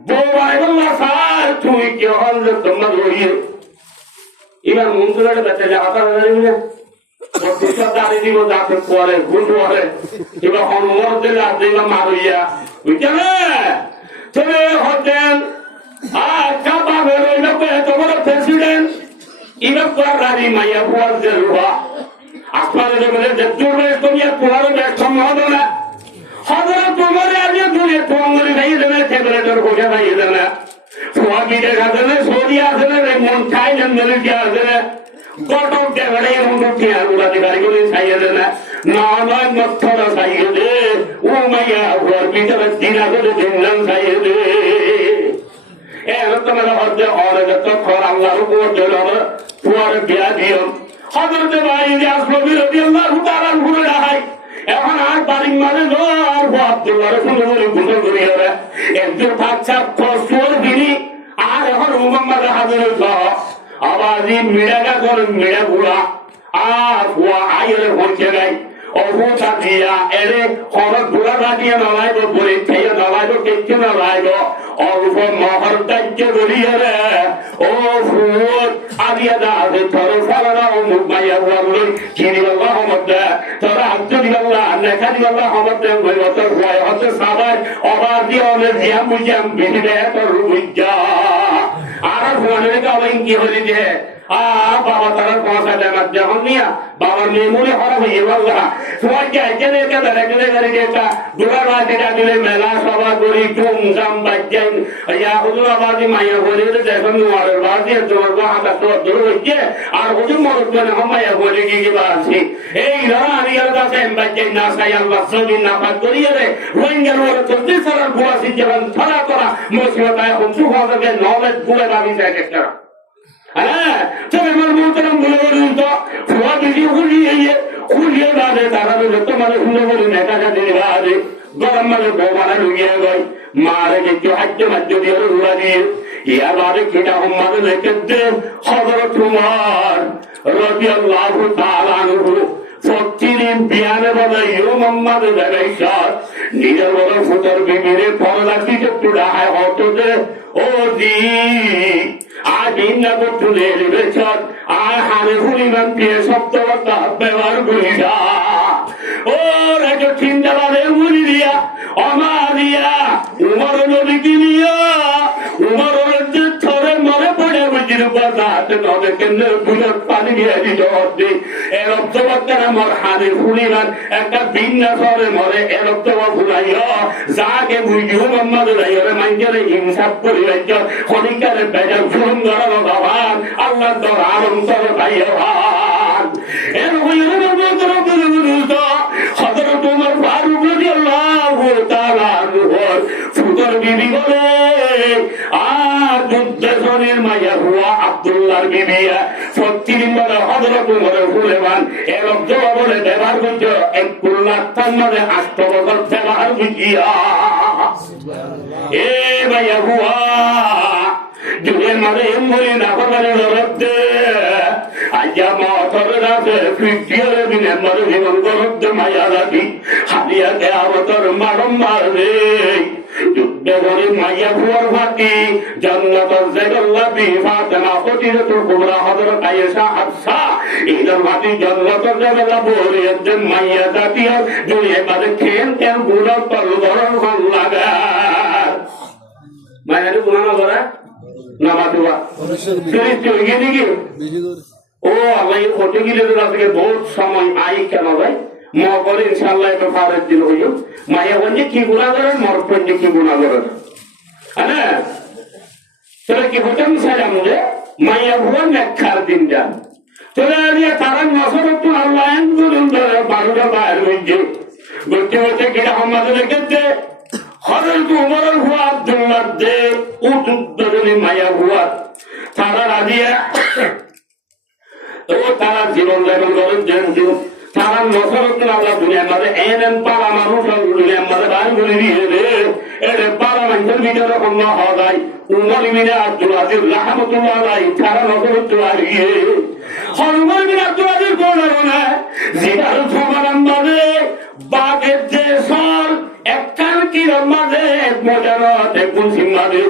বউ ভাই বললা স্যার তুমি কি হল তোমরা ধরিয়ে এবার মন্ত্রীরা বেঁচে যাওয়া দাঁড়িয়ে দিব যাতে পরে ভুল পরে এবার অনুমোদ দিলে আপনি মারুইয়া বুঝছে না তবে হতেন চাপা বেরোইল তোমার প্রেসিডেন্ট এবার রানী মাইয়া পুয়ার যে রুহা আসমানে বলে যে দুর্বেশ তুমি তোমারও ব্যর্থম হবে না হজরা তোমার আগে দুনিয়া তোমার খাইয়ে দেবে ট্যাবলেটের কোঠা খাইয়ে দেবে সোয়াবিনে খাতে না সৌদি আছে না মন চাই না মেলিটি আছে না গটক দেবে মতো টিয়া গুলাতে গাড়ি করে খাইয়ে দেবে না নয় মথরা খাইয়ে দে ও মাইয়া ঘর ভিতরে দিনা করে দিনলাম খাইয়ে দে তোমার হচ্ছে অনেক খর আল্লাহর উপর জন্য তোমার বিয়া দিও হজরতে ভাই আসলো বিরোধী আল্লাহ তাআলার ঘুরে রাখাই এখন আর বাড়ি মানে আর আব্দুল্লাহ সুন্দর করে গুলো করি হবে একজন বাচ্চা ফসল দিনি আর এখন মোহাম্মদ হাজির আবার মিড়াটা করে মিড়া গুড়া আর আইলে পৌঁছে নাই অবতা দিয়া এরে হরত ঘোড়া রাখিয়ে নলাইব পরীক্ষায় নলাইব কেঁচে নলাইব অল্প মহর দাহ্য করিয়ে রে ও ফুট আদিয়া দাঁড়ে ধর ফলানা ও মুখ মাইয়া বলল চিনি বাবা হমদে তোরা আব্দুল বাল্লাহ নেখানি বাবা হমদে তোর ভয় হতে সাবাই অবার দিয়ে অনেক জিয়া মুজিয়াম বিধিবে তোর বুঝা আর ফোনের কাবাই কি হলি যে বাবা তারা পৌঁছা দেয় যখন নিয়া বাবার মেমুরি হরা হয়ে বললা তোমার যাইছেন একটা দুরার বাদিটা দিলে মেলা সভা করি টুম জাম বাজ্যান ইয়া হুজুর আবাদি মাইয়া বলে দেখুন নোয়ারের বাদি তোমার হাতা তো দূর হইছে আর হুজুর মরদ বলে মাইয়া বলে কি কি বাসি এই লড়া আমি আর কাছে বাজ্যান না সাই আল্লাহ সবিন না পাক করিয়ে রে রোহিঙ্গার ওর চলতে সারা বুয়াসি জীবন ধরা করা মুসিবত আয় হুজু হবে নলেজ গুলে ভাবি যায় একটা হ্যাঁ তবে আমার মোহতারাম বলে বলুন তো ফুয়া বেশি খুলিয়ে বাদে তারা যত মানে হুলো বলুন একা দিনে বাদে গরম মানে বৌমানা ঢুকিয়ে গই মারে কিছু হাজ্য মাজ্য দিয়ে রুয়া দিয়ে ইয়া বাদে কিটা হম্মাদে লেখে দে হজরত উমর রাদিয়াল্লাহু তাআলা আনহু ফকিরিন বিয়ানে বলে ইউ মোহাম্মদ দেবেশ্বর নিজের বড় ফুতর বিবিরে পরদা দিতে পুরায় হতো যে ও দি আদিনা বতুলে লেবেছর আর হারে হুলিমান দিয়ে সপ্তবতা ব্যবহার করিসা ও রাজা চিন্তাবাদে মুড়ি দিয়া অমারিয়া উমর নদী কিনিয়া উমর থরে মরে পড়ে বুঝির বাজাতে নদে কেন্দ্রে বুঝত পানি দিয়ে দিত অর্ধে এর অর্থবাক্যের আমার হারে হুলিমান একটা ভিন্না সরে মরে এর অর্থবা ভুলাইয়া যাকে বুঝিও মোহাম্মদ রাইরে মাইজরে হিংসাব করিবেন খনিকারে বেজার ফুলন ধরা ভগবান আল্লাহ তোর আনন্দর ভাইয়া ভান এর হইলে হযরত ওমর ফারুক রাদিয়াল্লাহু তাআলা আনহুর ফুতর বিবি বলে আর যুদ্ধের মাইয়া হুয়া আব্দুল্লাহর বিবিয়া ফকিরিন বলে হযরত ওমরের ফুলেবান এর জবাব বলে ব্যবহার করছো এক কুল্লাহ তার মধ্যে 8 বছর ব্যবহার বুঝিয়া এ মাইয়া হুয়া যুগের মাঝে এমনি না করে ধরতে আজ্ঞা মতর রাতে ফিটিয়ারে দিনে মারে জীবন করতে মায়া রাখি হালিয়া কে আবতর মারম মারবে যুদ্ধে বলে মাইয়া ফুয়ার ফাটি জান্নাতর জাগাল্লাবি ফাতেমা খতিরাতুল কুবরা হযরত আয়েশা হাফসা ইলার ফাটি জান্নাতর জাগাল্লা বলে একজন মাইয়া জাতীয় দুনিয়া মাঝে খেন তেল গুলো তল গরম হল লাগা মায়ের গুণানো করা নামাজুয়া চরিত্র হয়ে গিয়ে ও আল্লাহ হতে গেলে আজকে বহুত সময় আই কেন ভাই মগর ইনশাল্লাহ একটা ফারের দিন হইল মায়া বলছে কি গুণা করেন মর পঞ্জে কি গুণা করেন হ্যাঁ তোরা কি হতেন সাজাম যে মাইয়া ভুয়ান ব্যাখ্যার দিন যান তোরা তারা নসর একটু আল্লাহ করুন 12টা বাইর হয়েছে বলতে বলতে কিনা আমাদের রেখেছে হযরত উমরের হুয়া আব্দুল্লাহ দে উদ্দরনি মায়া হুয়া তারা রাজিয়া তো তারা জীবন যাপন করেন যেহেতু তারা নসরত আল্লাহ দুনিয়ার মাঝে এন পাড়া মানুষ দুনিয়ার মাঝে বাইর করে দিয়ে রে এর পাড়া মানুষের ভিতরে অন্য হওয়া যায় উমর ইবনে আব্দুল আজিজ রাহমাতুল্লাহ আলাইহি তারা নসরত লাগিয়ে উমর ইবনে আব্দুল আজিজ কোন না জিগার সমারাম মাঝে বাগের যে সর একখান কিরম মাঝে এক মজারত এক মুসিম মাঝে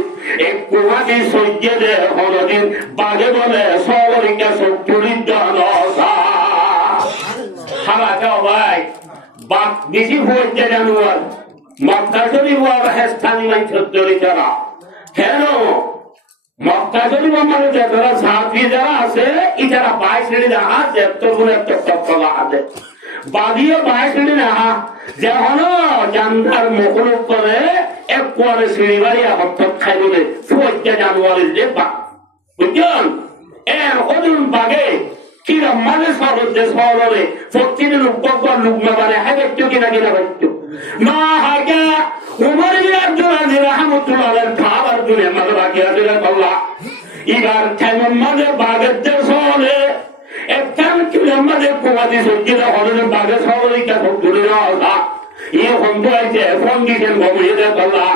এক কুয়াটি সহ্যে দে হরদিন বাগে বলে সবরিকা সত্যরির জনসা হালাকা ভাই বাক বেশি হয়েছে জানুয়ার মক্কা শরীফ আর হেস্তানি মাই সত্যরি যারা কেন মক্কা শরীফ আমাদের যারা সাথী যারা আছে ইতারা 22 শ্রেণী দেখা এত গুণ এত তত্ত্বা আছে বাদিও 22 শ্রেণী দেখা যেমন জান্নার মুখলুক করে এক পরে শ্রেণী বাড়ি হত্যা খাই বলে সুজ্জা জানুয়ারের যে বাক বুঝছেন এর হজুর বাগে কিরম মানে সরজে সরলে ফকিরের উপকর লুকমা মানে হাইতো কিনা কিনা বাইতো না হাগা উমর ইবনে আব্দুল আজিজ রাহমাতুল্লাহ আলাইহি খাবার দুনিয়া মাঝে বাকি আছে আল্লাহ ইবার কেমন মাঝে বাগের যে সরলে একখান কিরম মাঝে কোয়াদি সজ্জিরা হলে বাগে সরলে কা দূরে রাখা এই হন্দ আছে ফোন দিছেন গমিয়ে দে আল্লাহ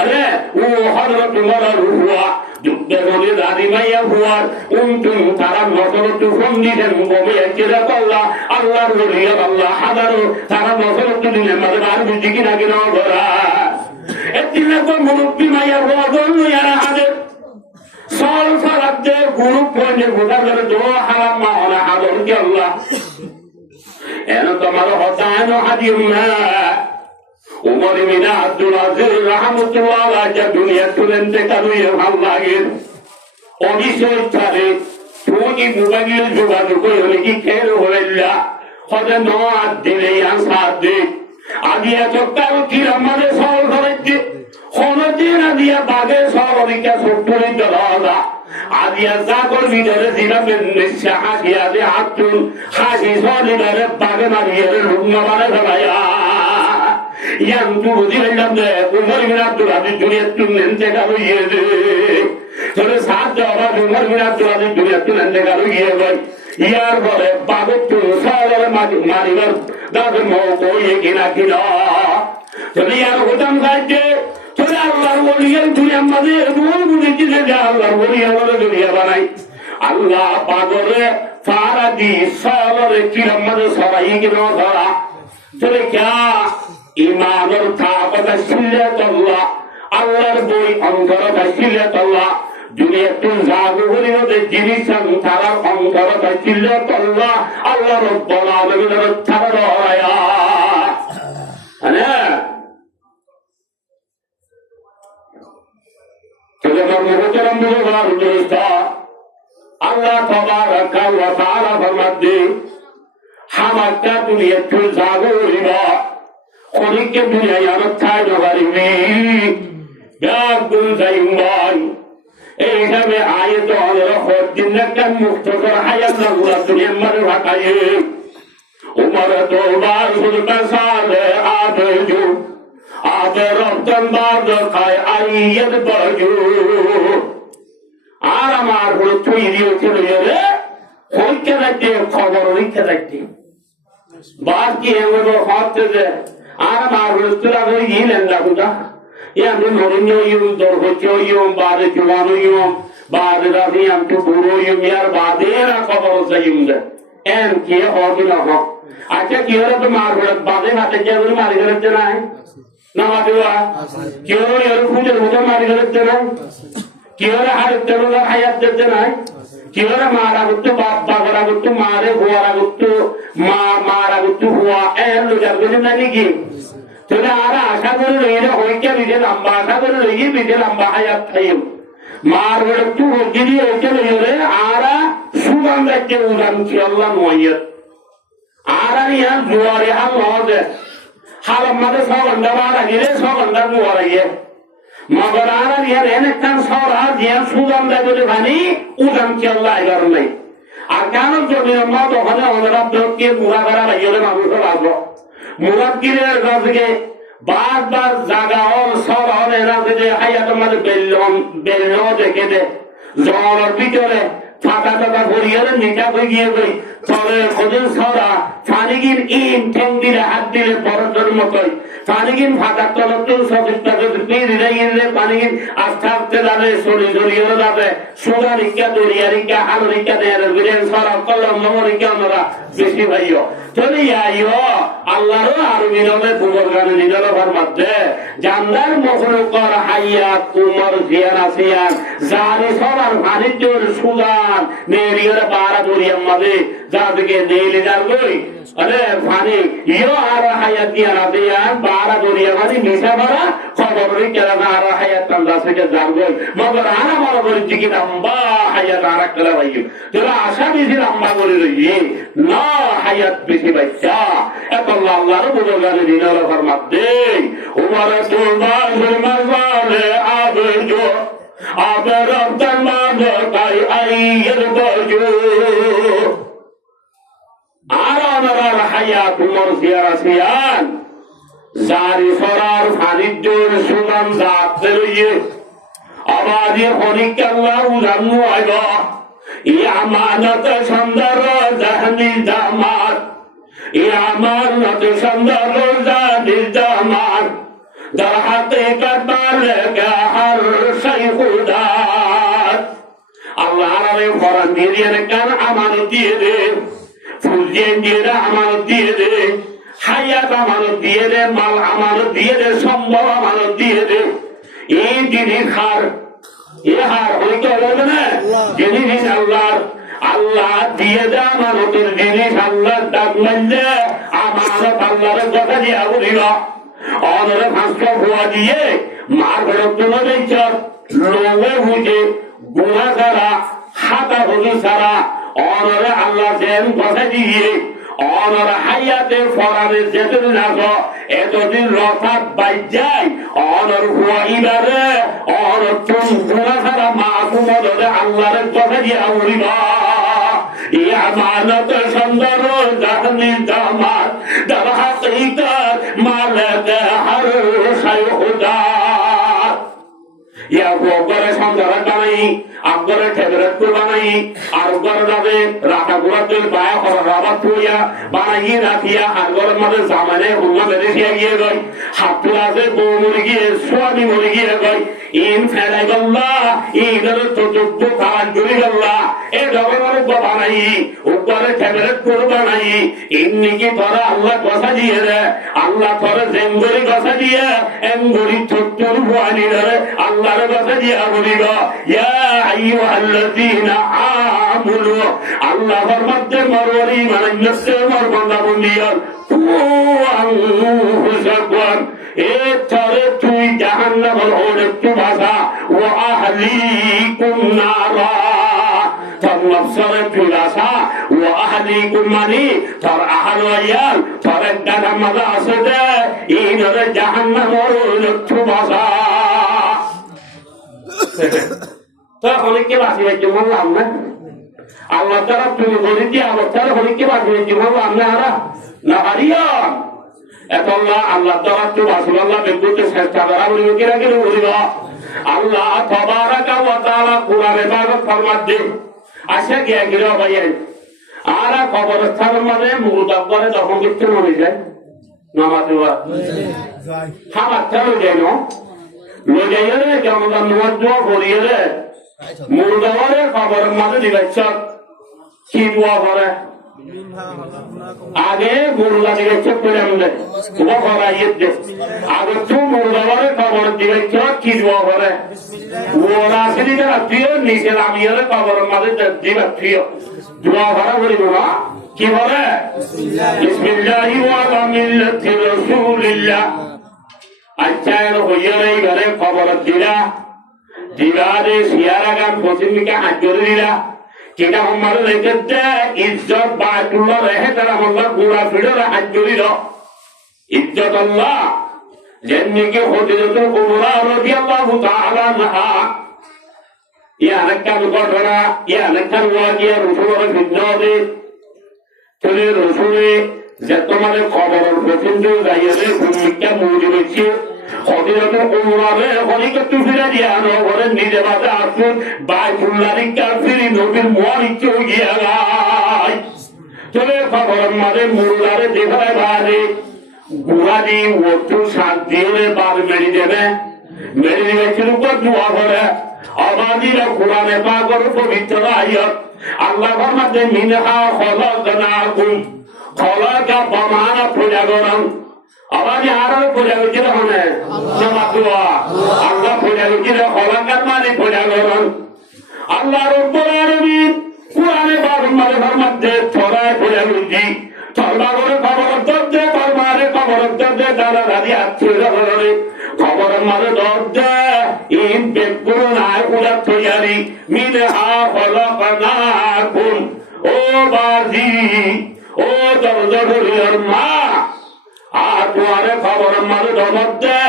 আরে ও হযরত উমর রুহুয়া যুদ্ধ বেগুনি দাদি মাইয়া হুয়ার উন্তুম তারা নজর তুফন দিলেন বমি একেরা আল্লাহ আল্লাহর বলিয়া আল্লাহ হাজারো তারা নজর তুলিলে মানে আর বুঝি কিনা কিনা ধরা একদিন একবার মুরব্বী মাইয়া হওয়া জন্য ইয়ারা হাজার সল সারাতে গুরু পয়েন্টের বোঝা করে দো হারাম মা হলা হাজার কি আল্লাহ এন তোমার হতায়ন হাদিম না উমর ইবনে আব্দুল আজিজ রাহমাতুল্লাহ আলাইহি দুনিয়া তুলেন দেখালুয়ে ভাল লাগে অবিশ্বাস ছাড়ে তুমি মোবাইলে যোগাযোগ করে কি খেল হইলা হযে নওয়াজ দিলে আনসার দে আদিয়া চক্কার কি আমাদের সল ধরেছে হনদিন আদিয়া বাগে সরলিকা সত্তরি দলালা আদিয়া জাগর ভিতরে দিলামেন নিশা হাসিয়া দে হাতুন হাসি সলিদারে বাগে মারিয়ে রুমা মানে ফেলায়া ইয়ান তু বুঝিলাম যে উমর ইবনে আব্দুল আজিজ দুনিয়া তুলেন দেখালুয়ে দে তোরে সাথ দেওয়া উমর ইবনে আব্দুল আজিজ দুনিয়া তুলেন দেখালুয়ে ভাই ইয়ার বলে বাগে তু সলরে মারিবার দাদে মৌকো কিনা কিনা তোরে ইয়ার হুতাম গাইতে তোরে আল্লাহর ওলিয়ার দুনিয়া মাঝে রুল বুঝেছি যে আল্লাহর ওলিয়া বলে দুনিয়া বানাই আল্লাহ পাগলে ফারাদি সলরে কিরাম মাঝে সরাই কিনা ধরা তোরে ক্যা ইমানের থাপতা সিল্লাতুল্লাহ আল্লাহর বই অন্তরতা সিল্লাতুল্লাহ দুনিয়াতে জাগো হরিতে জিনিসান তারা অন্তরতা সিল্লাতুল্লাহ আল্লাহ রাব্বুল আলামিনের তারা আয়া হ্যাঁ তোমার মুহতারাম বুজুর্গান দোস্ত আল্লাহ তাবারাকা ওয়া তাআলা ফরমাতে হামাকা দুনিয়াতে জাগো হরিবা খনিকে দুনিয়ায় আমার ছাই নগারিবি গাগুন যাইমাই এইভাবে আয়াত অনেক হদ্দিন একটা মুক্তকর হায়াত আল্লাহ দুনিয়ার মাঝে ভাটায় উমর তোবার সুলতান সালে আবেজু আবে রব্বান বাদ খায় আইয়াত বাজু আর আমার হলো তুই দিয়েছিল রে হইকে রাখতে খবর লিখে রাখতে বাকি এগুলো হতে যে আর আমার রুস্তুরা হয়ে গেলেন না খুদা ইয়াম নরিনো ইউম দরহচো ইউম বাদে জওয়ানো ইউম বাদে রাবি আম তো বুড়ো ইউম ইয়ার বাদে না খবর যাইম দে এম কি হবে না হ আচ্ছা কি হলো তো মার বাদে হাতে যে বলে মারি গেছে না না মাদুয়া কি হলো এর খুঁজের মতো মারি গেছে না কি হলো আর তেরোলা হায়াত দিতে না কি হলো মারা গুত্তু বাপ বাবরা গুত্তু মারে হুয়ারা গুত্তু মা মারা গুত্তু হুয়া এর লোজার গেছে না নাকি তোরা আর আশা করে রইলে হইকে বিদে লম্বা আশা করে রইয়ে বিদে লম্বা হায়াত খাইম মার গুত্তু হইলি হইকে রইলে আর সুগান রাজ্যে উড়ান কি আল্লাহ নয়ত আর ইয়া জোয়ারে হাল নদে হাল আমাদের সগন্ডা বাড়া গিয়ে সগন্ডা জোয়ারে মগর আর ইয়ার এনেকান সরা জিয়া সুগান রাজ্যে ভানি উড়ান কি আল্লাহ আইবার নাই আর কেন যদি আমরা ওখানে ওনারা দরকে মুরা করা রাইলে মানুষের আসবো মুরাক্কিরের কাছে বারবার জায়গা ওর সর এরা যে হায়াত আমাদের বেল্ল দেখে দে জ্বরের ভিতরে ফাটা ফাটা ভরিয়ে মিঠা হয়ে গিয়ে গই তবে খোঁজের সরা ফানিগিন ইন ঠেং দিলে হাত দিলে বরফের মতোই ফানিগিন ফাটার তলতে সবিস্তাকে দিলে পানিগিন আস্তে আস্তে যাবে সরি সরিয়ে যাবে সোজা রিক্কা দরিয়া রিক্কা আলু রিক্কা দেয়ার বিরেন সরা কলম নমরিক্কা আমরা বেশি ভাইও চলে আইও আল্লাহর আর মিলনে বুবর গানে নিজের মধ্যে জানদার মখলুকর হাইয়াত উমর জিয়ান আসিয়ান জানি সবার বাণিজ্যের সুদান নেরিয়ার বারা দরিয়ার মাঝে যাদেরকে নেইলে যাবই আরে পানি ইও আর হায়াত জিয়ান আসিয়ান বারা দরিয়ার মাঝে মিশা বারা খবরের কেরানা আর হায়াত তাল্লা থেকে যাবই মগর আর বড় বড় জিকি লম্বা হায়াত আর করা ভাইও তোরা আশা বেশি লম্বা করে রই না হায়াত বেশি বাচ্চা এত আল্লাহর বুঝো গানে দিনের মধ্যে উমর তোবার মাঝে আবেজো আবে রব্বান মাঝে তাই আইয়ের বাজু আর ওনার হায়াত উমর জিয়ান জারি সরার ফানিজ্যের সুনাম জাতে রইয়ে আবাদি হনিক আল্লাহ জানু আইব ই আমানত সুন্দর জাহানি জামাত ই আমানত সুন্দর জাহানি জামাত در حقیقت بالگه هر شی خدا ফরান দিয়ে দিয়ে কান আমানত দিয়ে দে, ফুল দিয়ে দে আমানত দিয়ে দে, হায়াত আমানত দিয়ে দে, মাল আমানত দিয়ে দে, সম্ভব আমানত দিয়ে দে। এই জিনিস হার এ হার হইতে হবে না, জিনিস আল্লাহর। আল্লাহ দিয়ে দে আমানতের জিনিস, আল্লাহ ডাক মানলে আমানত আল্লাহর কথা দিয়া বলিব। অনরে ফাঁসটা ভুয়া দিয়ে মার ঘরের তুলে দিচ্ছ লোভে বুঝে গুণা ছাড়া হাতা বুঝি ছাড়া অনরে আল্লাহ দেন কথা দিয়ে অনর হাইয়াতে ফরারে যেতদিন আসো এতদিন রথাত বাইর যায় অনর ভুয়া ইবারে অনর তুমি গুণা ছাড়া মা কুমরে আল্লাহরের কথা দিয়ে বলিব। আমানত সুন্দর জাহানি জামাত در حقیقت مالک ہر شے خدا یا وہ گرے سمجھا বানাই আকবরের ঠেবরেট করে বানাই আর গর যাবে রাখা গুড়া তেল বায়া করা রাবাত হইয়া বানাই রাখিয়া আর গরের মধ্যে জামানে হুল্লা বেঁধে গিয়ে গই হাত তুলাছে বউ মরে গিয়ে সোয়ানি মরে গিয়ে গই ইন ফেলাই গল্লা ইনের চতুর্থ কাজ করি গল্লা এ জগনের বানাই উপরে ঠেবরেট করে বানাই ইন্নি কি তোরা আল্লাহ কথা দিয়ে রে আল্লাহ তোরা জেঙ্গরি কথা দিয়ে এঙ্গরি চতুর বানি রে আল্লাহর কথা দিয়ে বলিব ইয়া আইয়ুহাল্লাযীনা আমানু আল্লাহর মধ্যে মরওয়ারি মানে নসে মরবন্দা বন্দিয়াল ফুয়ান এ তরে তুই জাহান্নামের ওরে তু ভাষা ওয়া আহলিকুম নারা তোর নফসরে তুলাসা ওয়া আহলিকুম মানি তোর আহল ওয়ায়াল তোর দাদা মাদা আছে দে ইনরে জাহান্নামের ওরে তু ভাষা তো অনেককে বাঁচিয়ে জীবন লাভ না আল্লাহ তারা তুমি বলি দিয়ে আল্লাহ তারা অনেককে বাঁচিয়ে জীবন লাভ না হারা না হারিয়া এত আল্লাহ তারা তো বাঁচিল আল্লাহ বেগুতে চেষ্টা করা বলিব কিরা কিরে বলিব আল্লাহ তাবারাকা ওয়া তাআলা কুরআনে পাক ফরমাত দে আসে গিয়া গিরা ভাইয়েন আর কবরস্থানের মধ্যে মুরদা করে তখন কিছু মরে যায় নামাজ পড়া যায় খাবার চালু যায় না লজাইরে কেমন নোয়া করিয়ে মুরদাওয়ারে খবরের মাঝে দিবাইছ কি দোয়া করে আগে মুরদা দিবাইছ করে আমাদের দোয়া করাইয়ে দে আগে তো মুরদাওয়ারে খবর দিবাইছ কি দোয়া করে ওরা সেদিকে রাত্রিও নিচে নামিয়ে খবরের মাঝে দিবাত্রিও দোয়া করা বলিব না কি বলে বিসমিল্লাহি ওয়া আলা মিল্লাতি রাসূলিল্লাহ আচ্ছা এর হইয়ারে ঘরে খবর দিলা দিলারে সিয়ারা গান পশ্চিমকে হাত করে দিলা যেটা আমার লেগেছে ইজ্জত বায়তুল্লাহ রেহে তারা আল্লাহ গুড়া ফিরে হাত করে দিল ইজ্জত আল্লাহ যেমনিকে হযরতুল কুবরা রাদিয়াল্লাহু তাআলা আনহা ইয়া আনকান ঘটনা ইয়া আনকান ওয়াকিয়া রাসূলের ফিতনাতে চলে রাসূলে যে তোমাদের খবরের পছন্দ যাইয়ে ভূমিকা মৌজি হয়েছে হযরতুল কুবরারে হলিকে তুফিরা দিয়া নগরের নিজে বাদে আসুন বাইতুল্লাহি কাফিরি নবীর মুআরিদ গিয়া গায় চলে খবরের মাঝে মুরদারে দেখায় বাদে গুড়াদি ওটু সাত দিয়ে বার মেরি দেবে মেরি দিবেছিল উপর দোয়া করে আবাদিরা কোরআনে পাকের পবিত্র আয়াত আল্লাহর মধ্যে মিনহা খলাকনাকুম খলাকা বামানা পূজা করন আবাদি আরো পূজা করছে মানে জামাতুয়া আল্লাহ পূজা করছে খলাকার মানে পূজা করন আল্লাহ রব্বুল আলামিন কোরআনে পাকের মধ্যে ছড়ায় পূজা করছি তরবারে খবর দরজে তরবারে খবর দরজে দাদা দাদি আত্মীয় ঘরে খবরের মাঝে দরজে ইন বেকুল নাই পূজা তৈরি মিনহা খলাকনাকুম ও বাজি ও দরজা ঘরের মা আর তোমারে খবরের মাঝে দরজে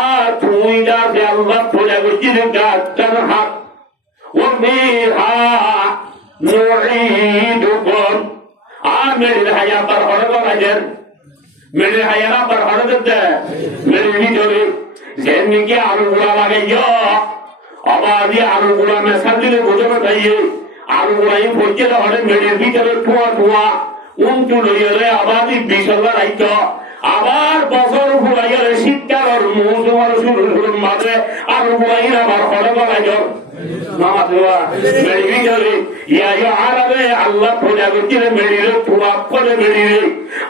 আর তুই যা আল্লাহ পূজা করছিস গাছটার হাত ও মিহা নুঈদুকুম মেরে হায়া पर হরে বাজার মেরে হায়া पर হরে দে মেরে ভিতরে যেমনি আলু গুলা লাগাইয়া আবাদি আলু গুলা মেশাল দিলে বোঝা পাইয়ে আলু গুলাই পড়ছে হরে মেরে ভিতরে ঠুয়া ঠুয়া উন তুলে রে আবাদি বিশাল রাইতো আবার বছর ঘুরাইয়া শীতকাল মৌসুমার শুরু শুরু মাঝে আর ঘুরাই আবার হরে গলায় জল আল্লাহ প্রজা করছে মেডিরে পুরাপ করে মেডিরে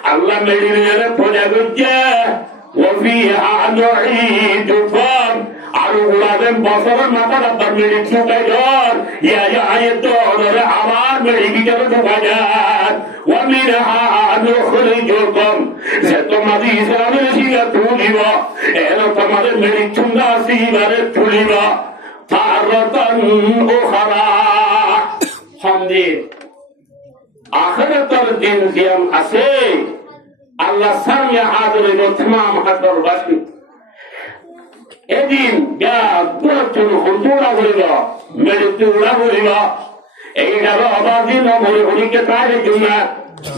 আল্লাহ মেডিরে প্রজা করছে আরো উড়াবেন বছরের মাথা রাখবার মেডিক ঢুকাই ধর আবার মেডিক ভিতরে ঢুকা যান তোমাদের ইসলামের শিখা তুলিব এর তোমাদের মেডিক ঠুঙ্গা সিবারে তুলিব আখিরাতের দিন জিয়াম আছে আল্লাহ সামনে হাজির হইল तमाम হাজারবাসী এদিন পুরাতন হুজুরা বলিল মৃত্যুরা বলিল এইভাবে অবাধি নবরে হরিকে তাই জন্য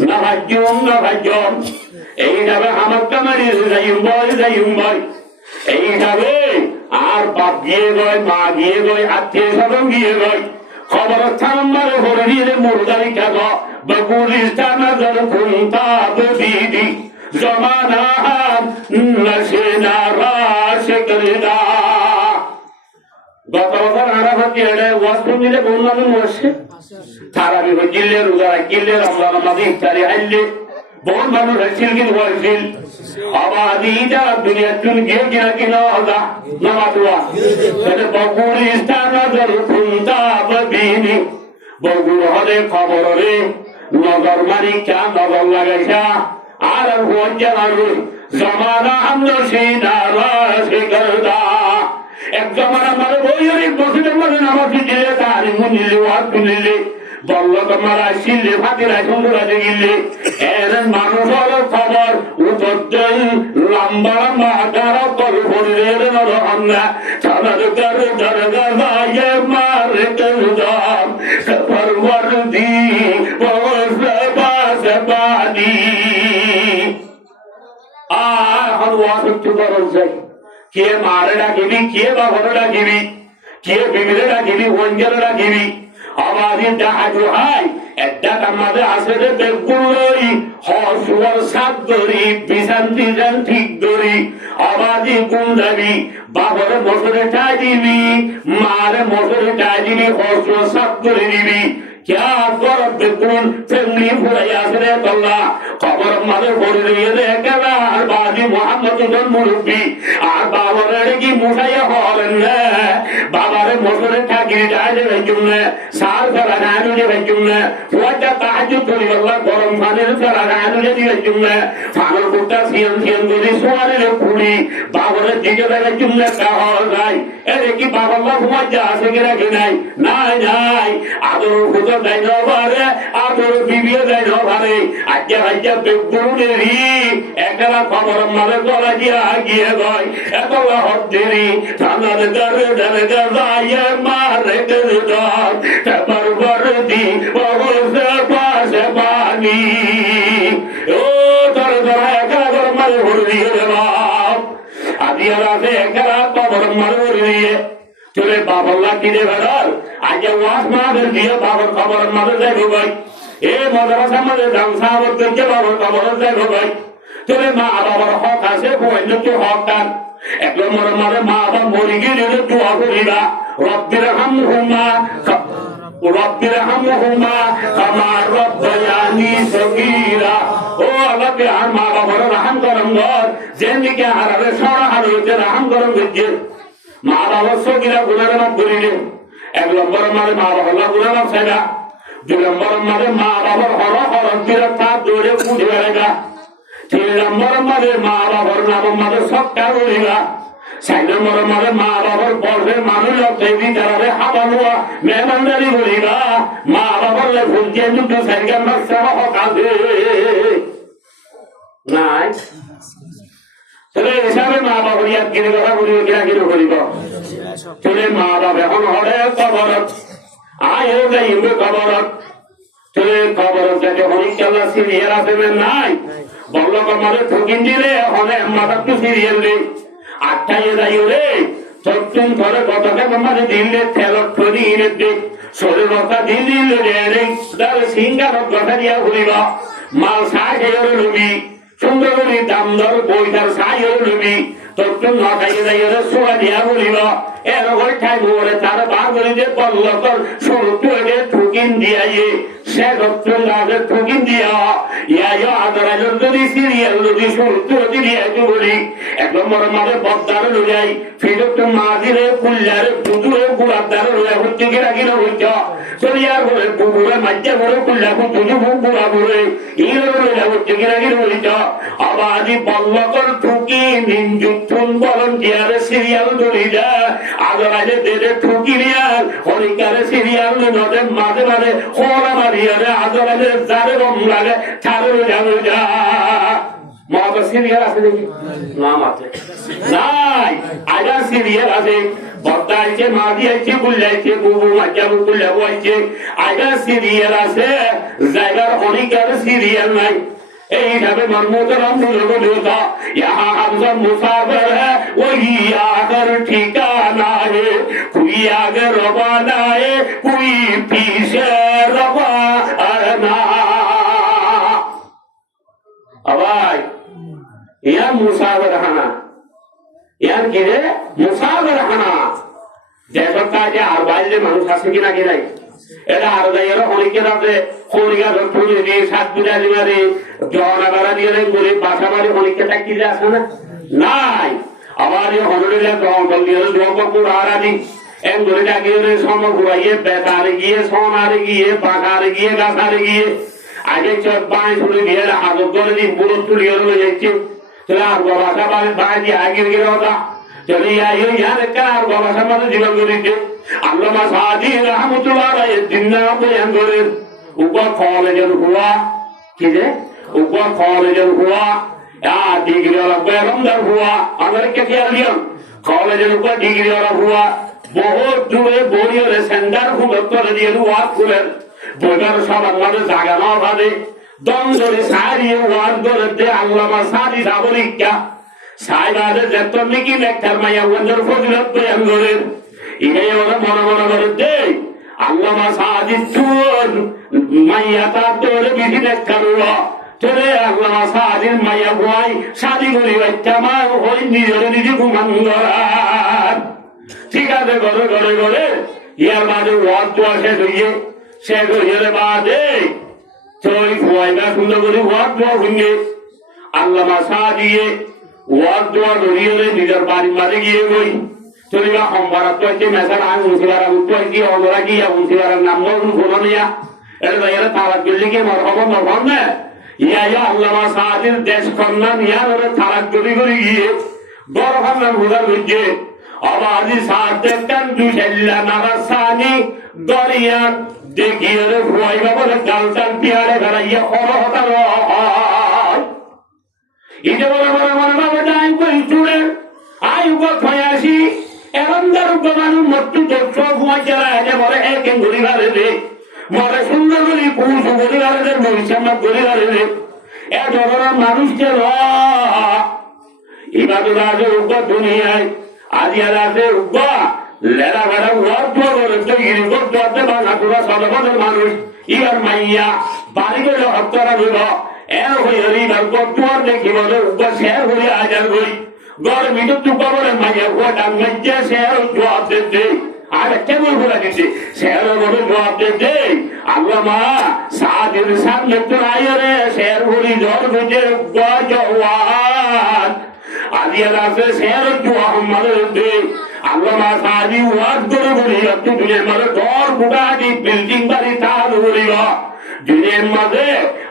না ভাগ্যম এইভাবে আমার কামারি যাইম ভাই এইভাবে আর বাপ গিয়ে গয় মা গিয়ে গয় আত্মীয় স্বজন গিয়ে গয় খবর থাম্মারে হরিয়ে মুরদারি খাগ বকুলিস্তান নজর খুনতা বদিদি জমানা নশিনা রাশ করদা গত বছর আরাফাতি এড়ে ওয়াসপুর মিলে বন্যাদের বসে তারাবি জিল্লে রোজা কিল্লে রমজান মাঝে ইফতারি আইলে बहुत মানুষ হয়েছিল কিন্তু হয়েছিল আবাদি যারা দুনিয়ার চুন গিয়ে কিনা কিনা হতা নামাতুয়া সেটা বকুর ইস্তান নজর খুনতা বদিনি বকুর হলে খবর রে নজর মারি চা নজর লাগাইছা আর হন জানারুই জমানা আমরা সেই নারাশে করদা এক জমানা মানে বইয়ের বসে মানে নামাজ দিলে তারি মুনিলে ওয়াজ শুনিলে বলল তোমার আসিলে ফাতিরা সুন্দরা দেখিলে এর মানুষের খবর উত্তর লম্বা লম্বা গাড়া কর ভরলের নরহঙ্গা সাদার কর দরগা ভাইয়ে মারে করদাম সফরওয়ার দি বসে বাস বানি আর ওয়াজ একটু বড় যাই কে মারে ডাকিবি কে বাবরে ডাকিবি কে বিবিরে ডাকিবি ওঞ্জরে ডাকিবি আমাদের জাহাজু হাই একটা আমাদের আসলে বেগুলোই হসুয়ার সাত দড়ি বিশান্তি যান ঠিক দড়ি আবাদি কোন যাবি বাবরে বছরে টাই দিবি মারে বছরে টাই দিবি হসুয়ার সাত দড়ি দিবি क्या कर बेकुन फैमिली फुराया से तल्ला खबर मारे भरे দিয়ে দেখলা আর বাজি মুহাম্মদুর মুরব্বি আর বাবারে কি মুঠাইয়া হলেন না বাবারে মসরে থাকি যায় জন্য সার ফেলা না দিয়ে জন্য ওটা তাহাজ্জুদ করি আল্লাহ গরম পানির ফেলা না দিয়ে জন্য ফাগল কোটা সিয়ান করে সোয়ারে পুরি বাবারে দিকে দেওয়ার জন্য কাহল যায় এর কি বাবা আল্লাহ হুমাজা আছে কি নাই নাই আদর হুজুর দাই নবারে আদর বিবিয়ে দাই নবারে আজ্ঞা হাজ্ঞা বেগুনেরি একলা খবর মারে গলা দিয়া গিয়ে গয় একলা হদ্দেরি থানার দরে দরে গায়ে মারে গরদার তারপর বরদি বসে পাশে পানি ও তোর দরে একলা মারে হরি রে বাপ আদিয়া রাতে একলা খবর মারে হরি চলে বাবল্লা কিনে বেড়ার আগে ওয়াজ মাদের দিয়ে বাবার খবর মাদের যাইব ভাই এ মাদ্রাসা মাদের জামসা করতে বাবার খবর যাইব ভাই চলে মা বাবার হক আছে বইলে তো হক কান এক নম্বর মারে মা বাবা মরি গেলে দোয়া করিবা রব্বির হামহুমা কামা রব্বায়ানি সগীরা ও আল্লাহ বে আর মা বাবার রহম করম গর যেদিকে হারারে সরা হারতে রহম করম গজে মা বাবা সগীরা গুনার মাফ করিলে এক নম্বর মারে মা বাবা গুনার মাফ সাইবা দুই নম্বর মারে মা বাবার হর বিরতা দৌড়ে পুঁজে বেড়েগা তিন নম্বর মারে মা বাবার নাম মারে সবটা রইবা চার নম্বর মারে মা বাবার বর্ষে মানুষ অর্থে তারা হাবানুয়া মেহমানদারি করিবা মা বাবার ভুলকে দুটো সাইকেল মাস্টার হক আছে নাই চলে হিসাবে মা বাবার ইয়াদ কিনে কথা করিব কিনা কিনে করিব চলে মা বাবা এখন হরে কবরত আয় যাইব কবরত চলে কবরত যাতে অনেক চালা সিরিয়াল আছে নাই বলল কমারে ঠকিন দিলে হলে মাথা তো সিরিয়াল রে আটটায় যাইও রে চতুন ধরে কথাকে আমাদের দিলে তেলত করি রে শরীর কথা দিলে রে তার সিঙ্গার কথা দিয়া ঘুরিবা মাল সাহের রবি সুন্দর করে দাম দর বইটার সাইও লবি তোর নটাইয়ে যাইয়ে সোয়া দিয়া বলিব এরকম ঠাই মোরে তার বার করে যে পল্লকর সরুটে ঠুকিন দিয়াইয়ে সে রক্ষণ রাজে ঠুকিন দিয়া ইয়া আদরাজর যদি সিরিয়াল যদি সরুটে দিয়াইতে বলি এক নম্বর মাঝে বদ্দার লইয়াই ফিরত মাঝিরে কুল্লারে পুজুরে গুড়াদার লইয়া হচ্ছে গিরা গিরা হইছ সরিয়ার বলে বুবুরে মাজ্জা বলে কুল্লা পুজু বুড়া বলে ইরে লইয়া হচ্ছে গিরা গিরা হইছ আবাদি পল্লকর ঠুকি নিনজুথুন ভলান্টিয়ারে সিরিয়াল ধরিলা আদরাজে দেরে ঠুকি নিয়ার হরিকারে সিরিয়াল নদে মাঝে মাঝে হোলা মারিয়ারে আদরাজে যারে রং লাগে ছাড়ে যাবে যা মহাবা সিরিয়াল আছে দেখি নাম আছে নাই আজা সিরিয়াল আছে বদ্দা আছে মাঝি আছে গুল্লাইছে বুবু মাজ্জা বুল্লা বইছে আজা সিরিয়াল আছে জায়গার হরিকার সিরিয়াল নাই এইভাবে মর্মতরম লোগা यहाँ हम सब मुसाफिर है वही आकर ठिकाना है कोई आगे रवाना है कोई पीछे रवाना अबाई यहाँ मुसाफिर खाना यहाँ किरे मुसाफिर खाना जैसा ताजे आरबाइले मनुष्य से किना किराई এরা আর যাইরা অনেকে রাতে খড়িয়া ধরে দিয়ে সাত বিড়া দিবারে জনা বাড়া দিয়ে করে বাসা বাড়ি অনেকে থাকি যে আছে না নাই আবার এই হনরিলা জঙ্গল দিয়ে জঙ্গল আরাদি এম ধরে জাগিয়ে সম ঘুরাইয়ে বেতারে গিয়ে সোনারে গিয়ে বাগারে গিয়ে গাছারে গিয়ে আগে চট বাঁশ ধরে দিয়ে হাজত করে দিয়ে পুরো তুলিয়ে রয়ে যাচ্ছে তাহলে আর বাসা বাড়ি বাড়ি আগে গিয়ে ওটা চলে ইয়ার কার বাসা মানে জীবন করেছে আল্লামা সাদি রহমতুল্লাহ আলাইহি জিন্নাহ বয়ান করেন উপর কলেজের হুয়া কি যে উপর কলেজের হুয়া ডিগ্রি ওয়ালা বেগমদার হুয়া আমাদেরকে খেয়াল দিও কলেজের উপর ডিগ্রি ওয়ালা হুয়া বহুত দূরে বইয়ের সেন্টার খুলে করে দিয়ে ওয়াজ করেন বইটার সবার মাঝে জায়গা না ভাবে দম ধরে সারিয়ে ওয়াজ করে দে আল্লামা সাদি সাবরিকা সাইবাদের যত নাকি লেখার মাইয়া ওয়াজের ফজিলত বয়ান করেন ইহাই ওরা মনে মনে করে দে আল্লামা সাদি তুর মাইয়া তার তোরে বিধি লেখার তোরে আল্লামা সাদির মাইয়া ভয় সাদি করি বাচ্চা মা ওই নিজের নিজে ঘুমান ঠিক আছে ঘরে ঘরে ঘরে ইয়ার বাদে ওয়াজ তো শেষ হইয়ে বাদে চই ভয়টা সুন্দর করে ওয়াজ তো ভুঙ্গে আল্লামা সাদিয়ে ওয়াজ দোয়া ধরিয়ে নিজের বাড়ির মাঝে গিয়ে বই চলিবা সম্বারাত তো আছে মেসার আং উনসিবার উত্তর কি অগরা কি উনসিবার নাম নরু গোলনিয়া এর এর তালাক দিলে কি মরহবা মরহম না ইয়া আল্লামা সাদির দেশ কন্যা নিয়া ওরে তালাক জড়ি করে গিয়ে বড় খান হুদা লইছে আবাদি সাদে কান দুশাল্লা নারাসানি দরিয়া দেখিয়ে রে ভয়বা বলে গালতান পিয়ারে ঘরাইয়া খর হতা ইতে বলে বলে মনে বাবা টাইম কই চুড়ে আয়ু কথায় আসি এরমদার মানুষ মৃত্যু তথ্য ঘুমাই চলা আছে বলে একে গরিবারে রে মরে সুন্দর বলি পুরুষ গরিবারে রে মহিষাম্মা গরিবারে রে এ ধরনের মানুষকে ইবাদত আছে উপর দুনিয়ায় আজিয়ার আছে উপর লেলা বেড়া ওয়ার্ড করে তো ইরি করতে বাংলা পুরা সদবদের মানুষ ইয়ার মাইয়া বাড়ি গেলে হত্যারা দিল এর হয়ে রিবার কর দেখি বলে উপর শেয়ার হয়ে আজার করি গড় মিটু টুকা বলে মাইয়া ওটা মেজে শেয়ার জবাব দিতে আর কেমন বলে দিচ্ছে শেয়ার বলে জবাব দিতে আল্লামা সাদির সামনে তো আয়রে শেয়ার বলি জ্বর বুঝে জওয়ান আজিয়ার আছে শেয়ার জওয়াব মানে দে আল্লামা সাদি ওয়াজ করে বলি একটু দুনিয়ার মাঝে দর বুড়াটি বিল্ডিং বাড়ি তার বলিব দুনিয়ার মাঝে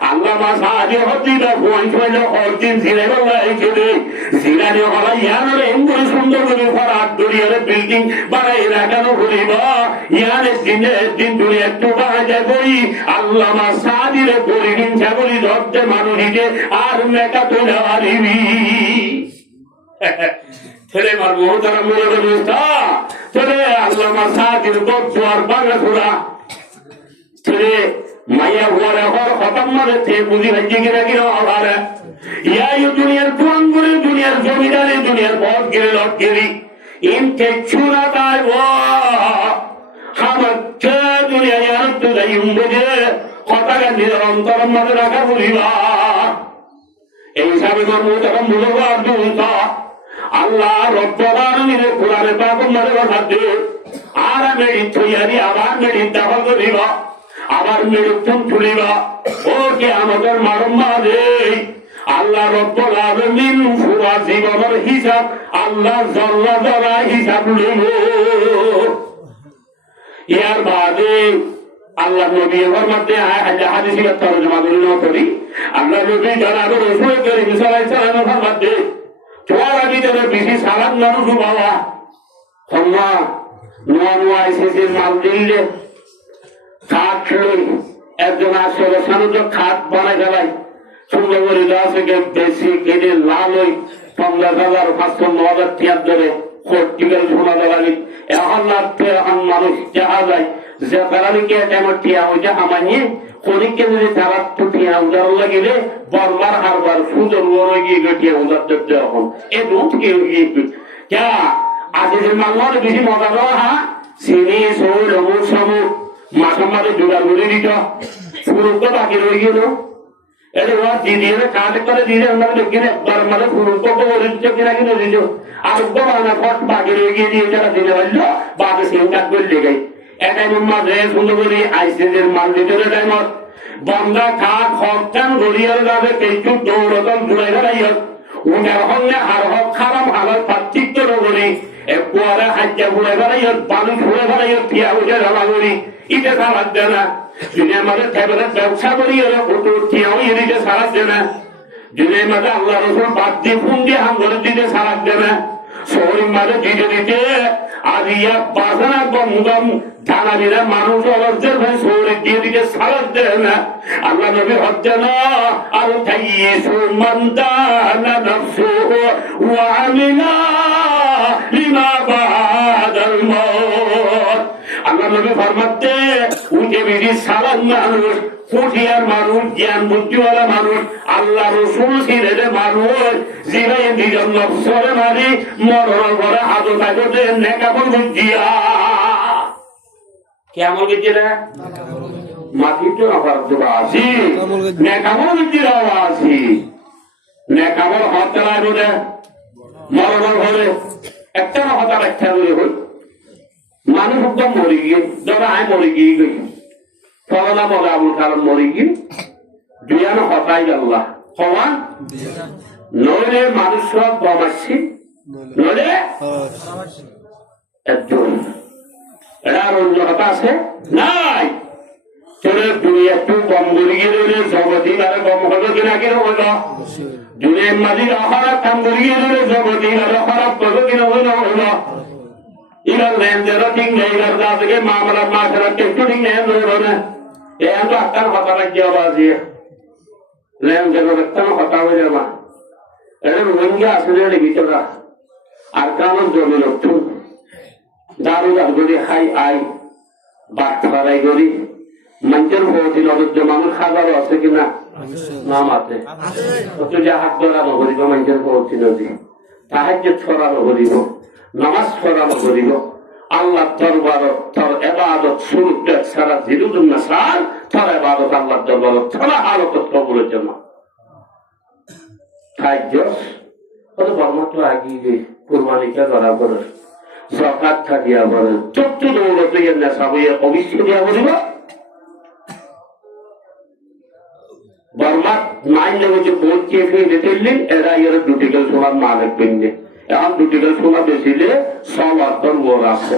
আল্লামা সাদি হতিরা ফোন ছয়লে হরদিন ছিঁড়ে বলাইছিল জিরানি হলা ইয়ানের এমন সুন্দর করে ফরাত দরিয়ার বিল্ডিং বাড়াই রাখানো বলিব ইয়ানের দিন দুনিয়া একটু বাজা করি আল্লামা সাদিরে করি হিংসা করি ধরতে মানুষকে আর মেকা তোলা পারিবি ছেলে মার বহুতারা মনে ব্যবস্থা ছেলে আল্লামা সাদির বদুয়ার বাগা ঘোরা ছেলে মাইয়া ঘোরা ঘর খতম মারে थे বুঝি ভাই গিরা গিরা আবারে ইয়াই দুনিয়ার পুরান করে দুনিয়ার জমিদারি দুনিয়ার পথ গিরে লট গিরি ইনকে ছুরা তাই ও হামত দুনিয়া ইয়ার তো যাই বুঝে কথা গান্ধী অন্তর মাঝে রাখা বলিবা এই হিসাবে মোহতারাম বুঝবার দুঃখ আল্লাহ রব্বুল আলামিনের কোরআনে পাক মধ্যে কথা দিয়ে আর মেরি থইয়ারি আবার মেরি দাফা করিব আবার মেরি চুন তুলিব ও কিয়ামতের মারম মাঝে আল্লাহ রব্বুল আলামিন পুরা জীবনের হিসাব আল্লাহ জল্লা জলা হিসাব লইব। ইয়ার বাদে আল্লাহ নবী ফরমাতে হাদিসে তরজমা করি আল্লাহ নবী জানাবো রাসূল করিম সাল্লাল্লাহু আলাইহি ওয়াসাল্লাম ফরমাতে তোমার ভিতরে বেশি সালাম মানুষ বাবা সম্মা নোয়া নোয়া এসেছে মাল দিলে খাট লই একজন আসলে সানুজ খাট বানাই গেলাই সুন্দর করে দশ থেকে বেশি কেটে লাল হই 15,500 টিয়ার ধরে কোটিকাল শোনা দেওয়ালি এখন লাগতে এখন মানুষ দেখা যায় যে তারালিকে এমন টিয়া হইতে হামানিয়ে কোনিকে যদি তারা তো টিয়া উদার লাগিলে বরবার হারবার সুন্দর বড় গিয়ে টিয়া উদার দেখতে এখন এ দুধ কে ক্যা আজকের মানুষ বেশি মজা দেওয়া হ্যাঁ চিনি সৌ রমুর সমুর মাসের মাঝে জোগাড় করে দিত পুরুষ বাকি রয়ে গেল এটা দিদি কাজ করে দিদি আমরা দেখিনি একবার মানে পুরুষ কিনা কিনে দিত আর ফট বাকি রয়ে গিয়ে দিয়ে যারা দিনে পারলো বাকি সিং কাজ করে লেগে এটাই মাঝে সুন্দর করে আইসিসির মাল ভিতরে টাইমত বন্ধা খাট হকান গড়িয়ার যাবে কিছু দৌড়তল ঘুরে বেড়াইয়া উনার সঙ্গে হার হক খারাপ হালার পার্থক্য করি একবারে হাজ্জা ঘুরে বেড়াইয়া বালু ঘুরে বেড়াইয়া থিয়া উঠে ঢালা করি ইটা সারাত দেয় না যদি আমাদের টেবিলের ব্যবসা করি ফটো থিয়াও এদিকে সারাত দেয় না যদি আমাদের আল্লাহ রসুল বাদ দিয়ে ফোন দিয়ে হাঙ্গরের দিকে সারাত দেয় না শহরের মাঝে দিতে দিতে আর ইয়া বাজানা গম ধানা দিলে মানুষ অলজ্জের ভাই শহরে দিয়ে দিতে সারাত দেয় না আল্লাহ নবী হচ্ছে না আর তাইয়িসু মান দানা নাফসুহু ওয়া আমিলা লিমা বাদাল মাউত আল্লাহ নবী ফরমাতে উঠে বেশি সালাম মানুষ খুশিয়ার মানুষ জ্ঞান বুদ্ধিওয়ালা মানুষ আল্লাহ রসুল ছিলেন মানুষ যিনি নিজের নফসরে মারি মরণ করে হাজত আগতে নেকামল বুঝিয়া কেমন গেছিল মাটিতে আছি নেকামল বুঝিয়া আছি নেকামল হতে লাগবে মরণ ঘরে একটা হতার একটা করে হই মানুষ একদম মরে গিয়ে ধরো আমি মরে গিয়ে গই ফলনা মরে আবুল কালাম মরে গিয়ে দুয়ানো হতাই আল্লাহ সমান নইলে মানুষ সব কম আসছি নইলে একজন এটা আর অন্য হতা আছে নাই চলে দুনিয়া একটু কম করে গিয়ে রইলে জগতি আরে কম হলো কিনা কিনা হইল দুনিয়ার মাঝির অখারাপ কাম করে গিয়ে রইলে জগতি আরে খারাপ করবো কিনা হইল হইল ইলার লেনদেন ঠিক নেই ইলার যা থেকে মামলা মাসেরা একটু ঠিক নেই ধরো না এই তো আত্মার কথা রাখি আবার লেনদেন একটা কথা হয়ে যাবা এটা রোহিঙ্গা আসলে ভিতরা আর কারণ জমি লক্ষ্য দারু দার করি খাই আই বাদ খারাই করি মানুষের বহুদিন অযোগ্য মানুষ খাবারও আছে কিনা নাম আছে যে হাত ধরানো করিব মানুষের বহুদিন সাহায্য ছড়ানো করিব নামাজ পড়ানো করিব আল্লাহ দরবার তোর এবাদত শুরু সারা জিরুদুন নাসার তোর এবাদত আল্লাহ দরবার ছাড়া হালত কবুলের জন্য সাহায্য কত বর্মাত্র আগিয়ে কুরবানিকে ধরা করে জাকাত থাকিয়া বলে চোদ্দ দৌলত নেশা হইয়া অবশ্যই দিয়া বলিব বর্মাত মাইন লেগেছে বোধ কে ফিরে দিলেন এরা এর দুটিকে সোনার মালিক পেনবে এখন দুটিকে সোনা বেশিলে সব অর্থর বোর আছে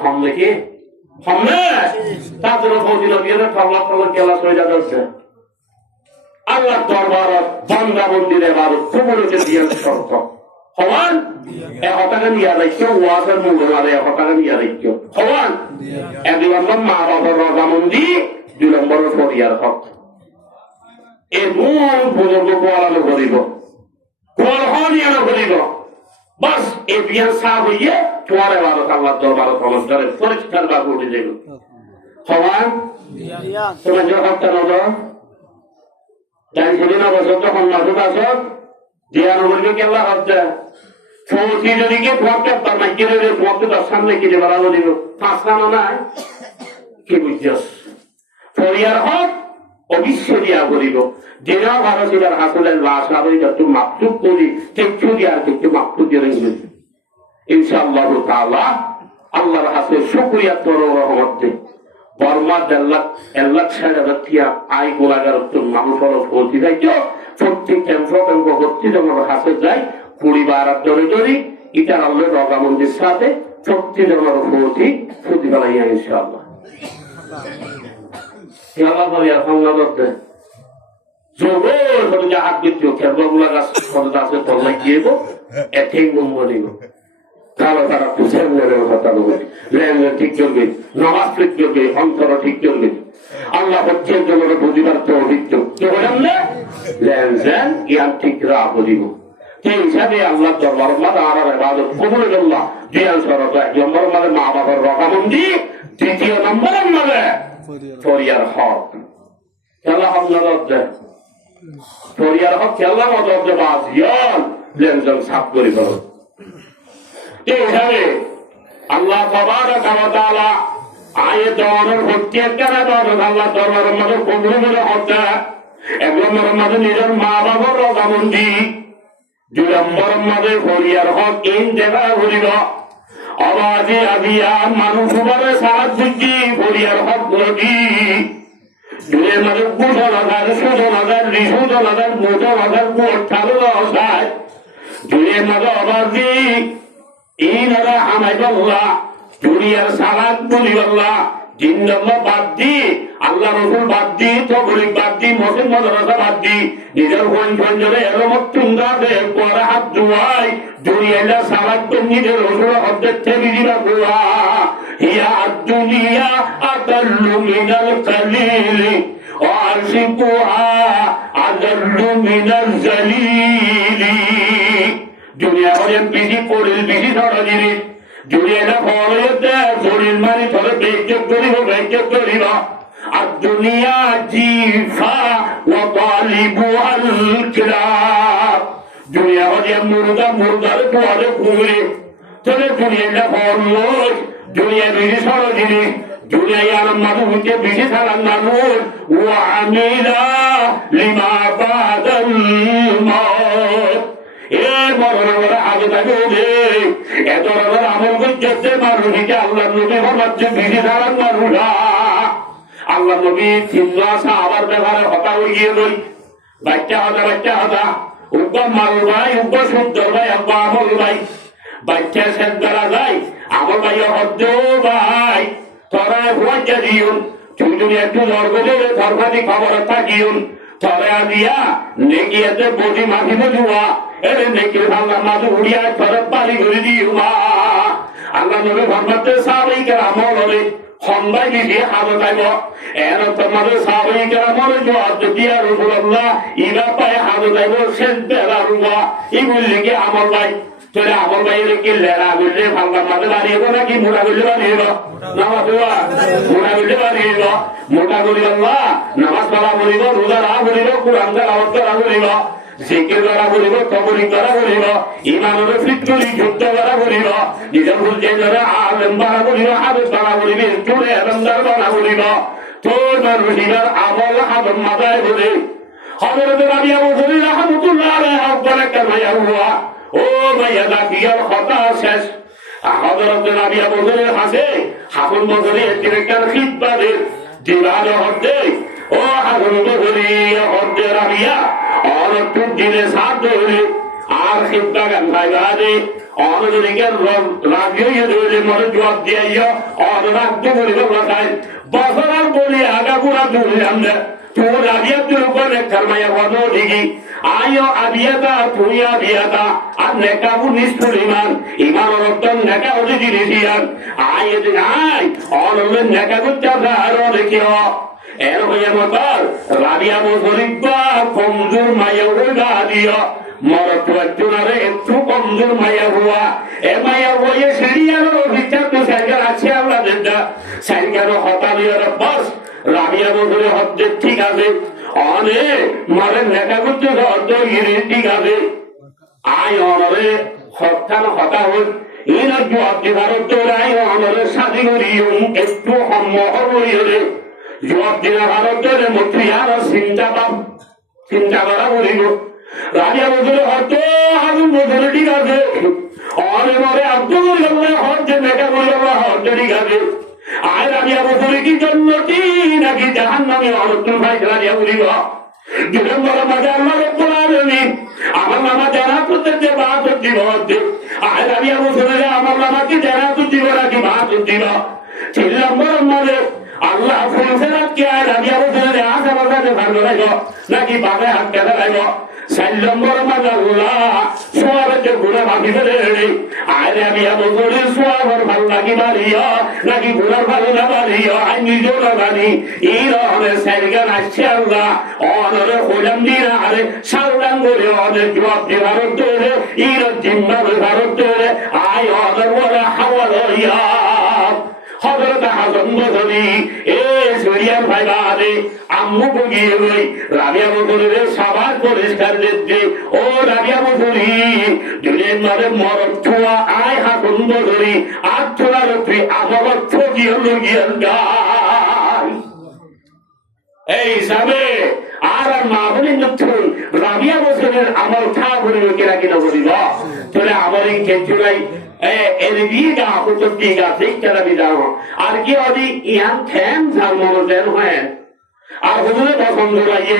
কম দেখি কমলে তাদের ফৌজিল ঠল্লা ঠল্লা কেলা হয়ে যাচ্ছে আল্লাহ দরবার বান্দা মন্দিরে বারো কুমুরকে দিয়ে শর্ত সমান এটাকে নিয়ে রাখছো ওয়াজের মূল্য মারে এটাকে নিয়ে রাখছো সমান এক নম্বর মা বাবার রজামন্দি 2 নম্বর ফরিয়ার হক এই মূল বুজুর্গ কোয়ালানো করিব কোয়ালহনিয়ানো করিব বাস এই বিয়ার সাহ হইয়ে তোমার এবারত আল্লাহ দরবার সমস্যারে পরিষ্কার ভাবে উঠে যাইব সমান তোমার জবাবটা নজর তাই সেদিন অবসর যখন মাসুদ আসত দিয়া নবীকে কেল্লা হচ্ছে ফৌজি যদি গিয়ে ফোয়াকে তার মাইকে রইলে ফোয়াকে তার সামনে কিনে বেড়াবো দিব 5 রানো নাই কি বুঝছিস ফরিয়ার হক অবিশ্বরিয়া করিব যেটা ভারতীয় হাসলের লাশ আবরি যত মাকতুব করি কিচ্ছু দিয়ে আর কিছু মাকতুব দিয়ে ইনশাআল্লাহ তাআলা আল্লাহর হাতে শুকরিয়া করো রহমতে বর্মা দেল্লাক সাইডা আই গোলাগার মানুষ হলো পৌঁছে যাইতো প্রত্যেক ক্যাম্প ভর্তি যখন হাতে যায় 20 ধরে ধরি ইটার আল্লাহ রগামন্দির সাথে প্রত্যেক জনের পৌঁছি ফুটি ফেলাইয়া ইনশাআল্লাহ খেলা করিয়া সংলাদ জোর করে যে হাত দিচ্ছ খেলবাগুলা গাছ আছে তল্লাই দিয়ে এতেই মরিব তারা তারা পুষের কথা বলবে লেনদেন ঠিক চলবে নামাজ ঠিক চলবে অন্তর ঠিক চলবে আল্লাহ হচ্ছেন জন্য বুঝিবার তো অভিযোগ লেনদেন জ্ঞান ঠিক রাহ বুঝিব সেই হিসাবে আল্লাহ দরবার মাদা আর ইবাদত কবুল আল্লাহ জ্ঞান সরত 1 নম্বর মানে মা বাবার রকামন্দি 2 নম্বর মানে ফরিয়ার হক খেলা হক নরদ ফরিয়ার হক খেলা মদদ বাজিয়ান লেনদেন সাফ করি করো এইভাবে আল্লাহ তাবারাকা ওয়া তাআলা আয়াত দওয়ানোর প্রত্যেকটা দওয়ান আল্লাহ দরবারের মধ্যে কবুল করে হচ্ছে 1 নম্বর মধ্যে নিজের মা বাবার রকামন্দি 2 নম্বর মধ্যে ফরিয়ার হক ইন জায়গা হইল আওয়াজে আবিয়া মানুষ উপরে সাহায্য দি ফরিয়ার হক গদি 2 মধ্যে কুশলতার সুজনতার রিসুজনতার মোটরতার কোঠারো অসায় 2 মধ্যে আওয়াজে ইনারা হামাইবাল্লাহ দুনিয়ার সালাত বলিবাল্লাহ জিন্নাল্লাহ বাদ দি আল্লাহ রাসূল বাদ দি তবলিগ বাদ দি মুসলিম মাদ্রাসা বাদ দি নিজের ফঞ্জরে এরমত তুঙ্গাতে কোরা হাত দুয়াই দুনিয়ার সালাত তো নিজের রাসূল হদ্দের থেকে দিবা কোয়া ইয়া দুনিয়া আদাল্লু মিনাল কালিল ওয়া আরশিকুহা আদাল্লু মিনাল জালিল দুনিয়া হলে বেশি পড়িল বেশি ধরা জিনিস দুনিয়াটা ফলে শরীর মানি ফলে বেজ্জত করিব আর দুনিয়া জিফা ওয়া তালিবুল কিরাম দুনিয়া হলে মুর্দার পরে ঘুরে তবে দুনিয়াটা ফলে দুনিয়া বেশি ধরা জিনিস দুনিয়ার মানুষকে বেশি ছাড়ান মানুষ ওয়া আমিলা লিমা বাদাল মাউত মরণের আগে থাকে এত আমল করছে মানুষকে আল্লাহ নবী হচ্ছে বিধি ধারণ মানুষরা আল্লাহ নবী 3 মাস আবার ব্যাপারে হতা হয়ে গিয়ে বই বাচ্চা হতা উগ্র মারু ভাই উগ্র সুন্দর ভাই আব্বা আমল ভাই বাচ্চা শেষ বেলা যায় আমল ভাই হদ্দ ভাই তোরা ভুয়া দিউন তুমি একটু জর্গ দেবে সরকারি খবর থাকিউন তোরা দিয়া নেকিয়াতে বডি মাখি দেওয়া এরে নেকির আল্লাহ মাঝে উড়িয়া ফরত পানি করে দিওয়া আল্লাহ নবী ফরমাতে সাহাবায়ে কেরাম বলে খন্দাই দিয়ে হাজত আইব এর তোমাদের সাহাবায়ে কেরাম বলে জবাব দিয়া রাসূলুল্লাহ ইরা পায় হাজত আইব শেষ বেলা রুবা এগুলি কি আমল ভাই তোরে আমল ভাই কি লেরা বললে ভাঙ্গা মাঝে দাঁড়িয়ে নাকি মোটা বললে বানিয়ে নামাজ মোটা বললে বানিয়ে মোটা করি আল্লাহ নামাজ পড়া বলিব রোজা রাখা বলিব কোরআন তেলাওয়াত করা বলিব জিকির করা বলিব তবলিগ করা বলিব ইমানের ফিতরি যুদ্ধ করা বলিব নিজের বলতে যারা আলেম বানা বলিব হাদিস বানা বলিব তোরে আলমদার বানা বলিব তোর মানুষের আমল হাদম মাথায় বলে হযরত রাবিয়া বজরি রাহমাতুল্লাহ আলাইহি বলে কামায়া হুয়া ও ভাইয়া দাকিয়ার কথা শেষ হযরত রাবিয়া বজরির হাসে হাফুল বজরি ডিরেক্টর খিদবাদের দিওয়ার হতে ও হাফুল বজরি হতে রাবিয়া और तुम जिले साथ दोले आर खिदबा गान भाईबादे और जोरिके राबियो ये दोले मरे जवाब दिया यो और राबियो बोले बताए बसरार बोले आगा पूरा दोले हमने तो राबिया तो ऊपर ने करमाया वादो दिगी आयो अबियाता पुया अबियाता अब नेकाबु निष्ठुरिमान इमान और उत्तम नेकाबु जिनिसियान आये दिन आय और उन्हें नेकाबु चाहता हरो देखियो এর হইয়া মতর রাবিয়া বজরিবা কমজোর মায়া হইবা দিও মরত বাচ্চুনারে একটু কমজোর মায়া হুয়া এ মায়া হইয়ে সিরিয়ার অভিচার তো সাইকার আছে আমরা দেদা সাইকার হতালিয়ার বাস রাবিয়া বজরি হদ্দে ঠিক আছে অনে মরে নেকা করতে হদ্দ ইরে ঠিক আছে আয় অনরে হত্যান হতা হই ইনা জবাব দিবার তো রাই অনরে সাদি করিও একটু সম্মোহ করিও জবাব দিনা ভারতের মন্ত্রী আর চিন্তা করা বলিব রাজা বছরে হয়তো হাজুর বছরে ঠিক আছে অনেক মরে আব্দুল হচ্ছে মেকা বলে হচ্ছে ঠিক আছে আর রাজা বছরে কি জন্মটি নাকি জাহান নামে অনর্থন ভাই রাজা বলিব দুজন বড় মাঝে আল্লাহ আমার নামা জানা করতে বাদ দিব আর রাজা বছরে আমার নামাকে জানা তো দিব নাকি বাদ দিব 3 নম্বর মাঝে আল্লাহ ফুলসেরাতকে আর রাজা বছরে আশা বাজাতে পারবে নাকি বাঘে হাত কেটে লাগব 4 নম্বর মাঝে আল্লাহ সোয়াবে ঘুরে ভাবি ফেলে আরে আমি বছরে সোয়াবর ভালো নাকি মারিয়া নাকি ঘুরার ভালো না মারিয়া আমি নিজেও না জানি এই রকমের সাইগান আসছে আল্লাহ অনরে খোলাম দিন আরে সাউলাম করে অনেক জবাব দিয়ে ভারত তৈরে এই জিম্মাবে ভারত তৈরে আয় অনর বলে হাওয়া লইয়া হযরত হাসান বসরি এ সুরিয়া ভাই বাদে আম্মু গিয়ে গই রাবিয়া বসরির সবার পরিষ্কার দিতে ও রাবিয়া বসরি দুলেন মারে মরদ ছোয়া আয় হাসান বসরি আর ছোড়া রুপি আমার ঠকিয়ে লগিয়ে গায় এই হিসাবে আর মা বলি নতুন রাবিয়া বসরির আমল খা করে কেরা কিনা বলিব তোরে আমার এই খেচুরাই এর দিগা হতো দিগা দেখতে বিদাও আর কি অদি ইয়ান থেন জার্মান দেন হয় আর হুজুরে পছন্দ লাগে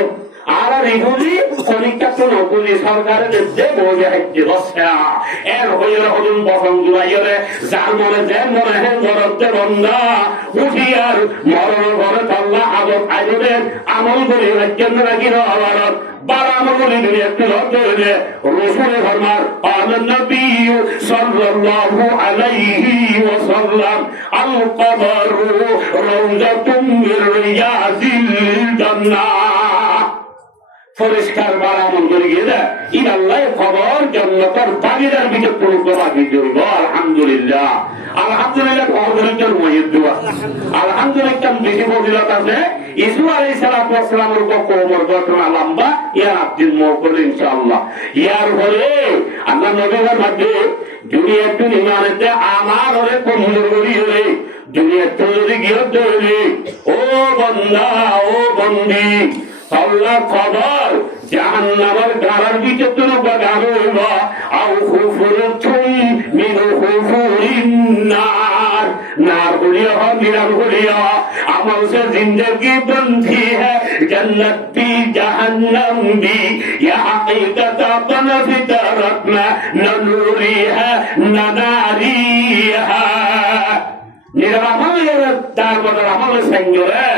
আর রিহুজি পরীক্ষা তো নকুলি সরকারের যে বলে হচ্ছে বসা এর হইলে হুজুর পছন্দ লাগে জার্মানে দেন মনে হয় গরতে বন্ধা উঠি আর মরণ ঘরে তল্লা আদব আইবেন আমল করে রাজ্যের নাকি আবার বারামগুলি ধরে একটু ধরে রসুলের ফরমান আমান নবী সাল্লাল্লাহু আলাইহি ওয়াসাল্লাম আল কবর রাউযাতুম মির রিয়াজিল জান্নাহ পরিষ্কার বারামন করে গিয়ে ইন আল্লাহ খবর জান্নাতের বাগিদার ভিতর পড়ব বাগি দেব আলহামদুলিল্লাহ আলহামদুলিল্লাহ খবরের মহিত দোয়া আলহামদুলিল্লাহ বেশি ফজিলত আছে ইসু আলাইহিস সালামের কোমর ঘটনা লম্বা ইয়ার আব্দুল মুকর ইনশাআল্লাহ ইয়ার পরে আল্লাহ নবীর মধ্যে দুনিয়া তো ইমানতে আমার ওরে কমজোর করি হলে দুনিয়া তো যদি গিয়ে ধরে ও বান্দা ও বন্দি আল্লাহ খবর জাহান্নামের গাড়ার ভিতর তো গাড়ো হইবা আও খুফুরতুম মিন খুফুরিন নার नार हुलिया निराम हुलिया अमल से जिंदगी बनती है जन्नत भी जहन्नम भी यह हकीकत अपन फितरत में न नूरी है न नारी है निरामल ये तार बदल अमल संजोरे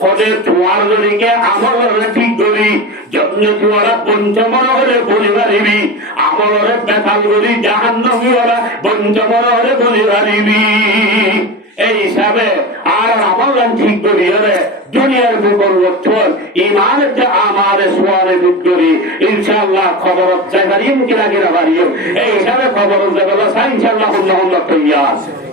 खुदे तुम्हार जरिए अमल ठीक करी जब तुम्हारा पंचमन हरे परिवारी अमल बेताल करी जहन्नमी वाला पंचमन हरे परिवारी এই হিসাবে আর আমল ঠিক করি রে দুনিয়ার পরিবর্তন ইমানের যে আমার সোয়ারে করি ইনশাআল্লাহ খবর জায়গারিম কি লাগে না বাড়িও এই হিসাবে খবর জায়গা ইনশাআল্লাহ আল্লাহ তৈয়া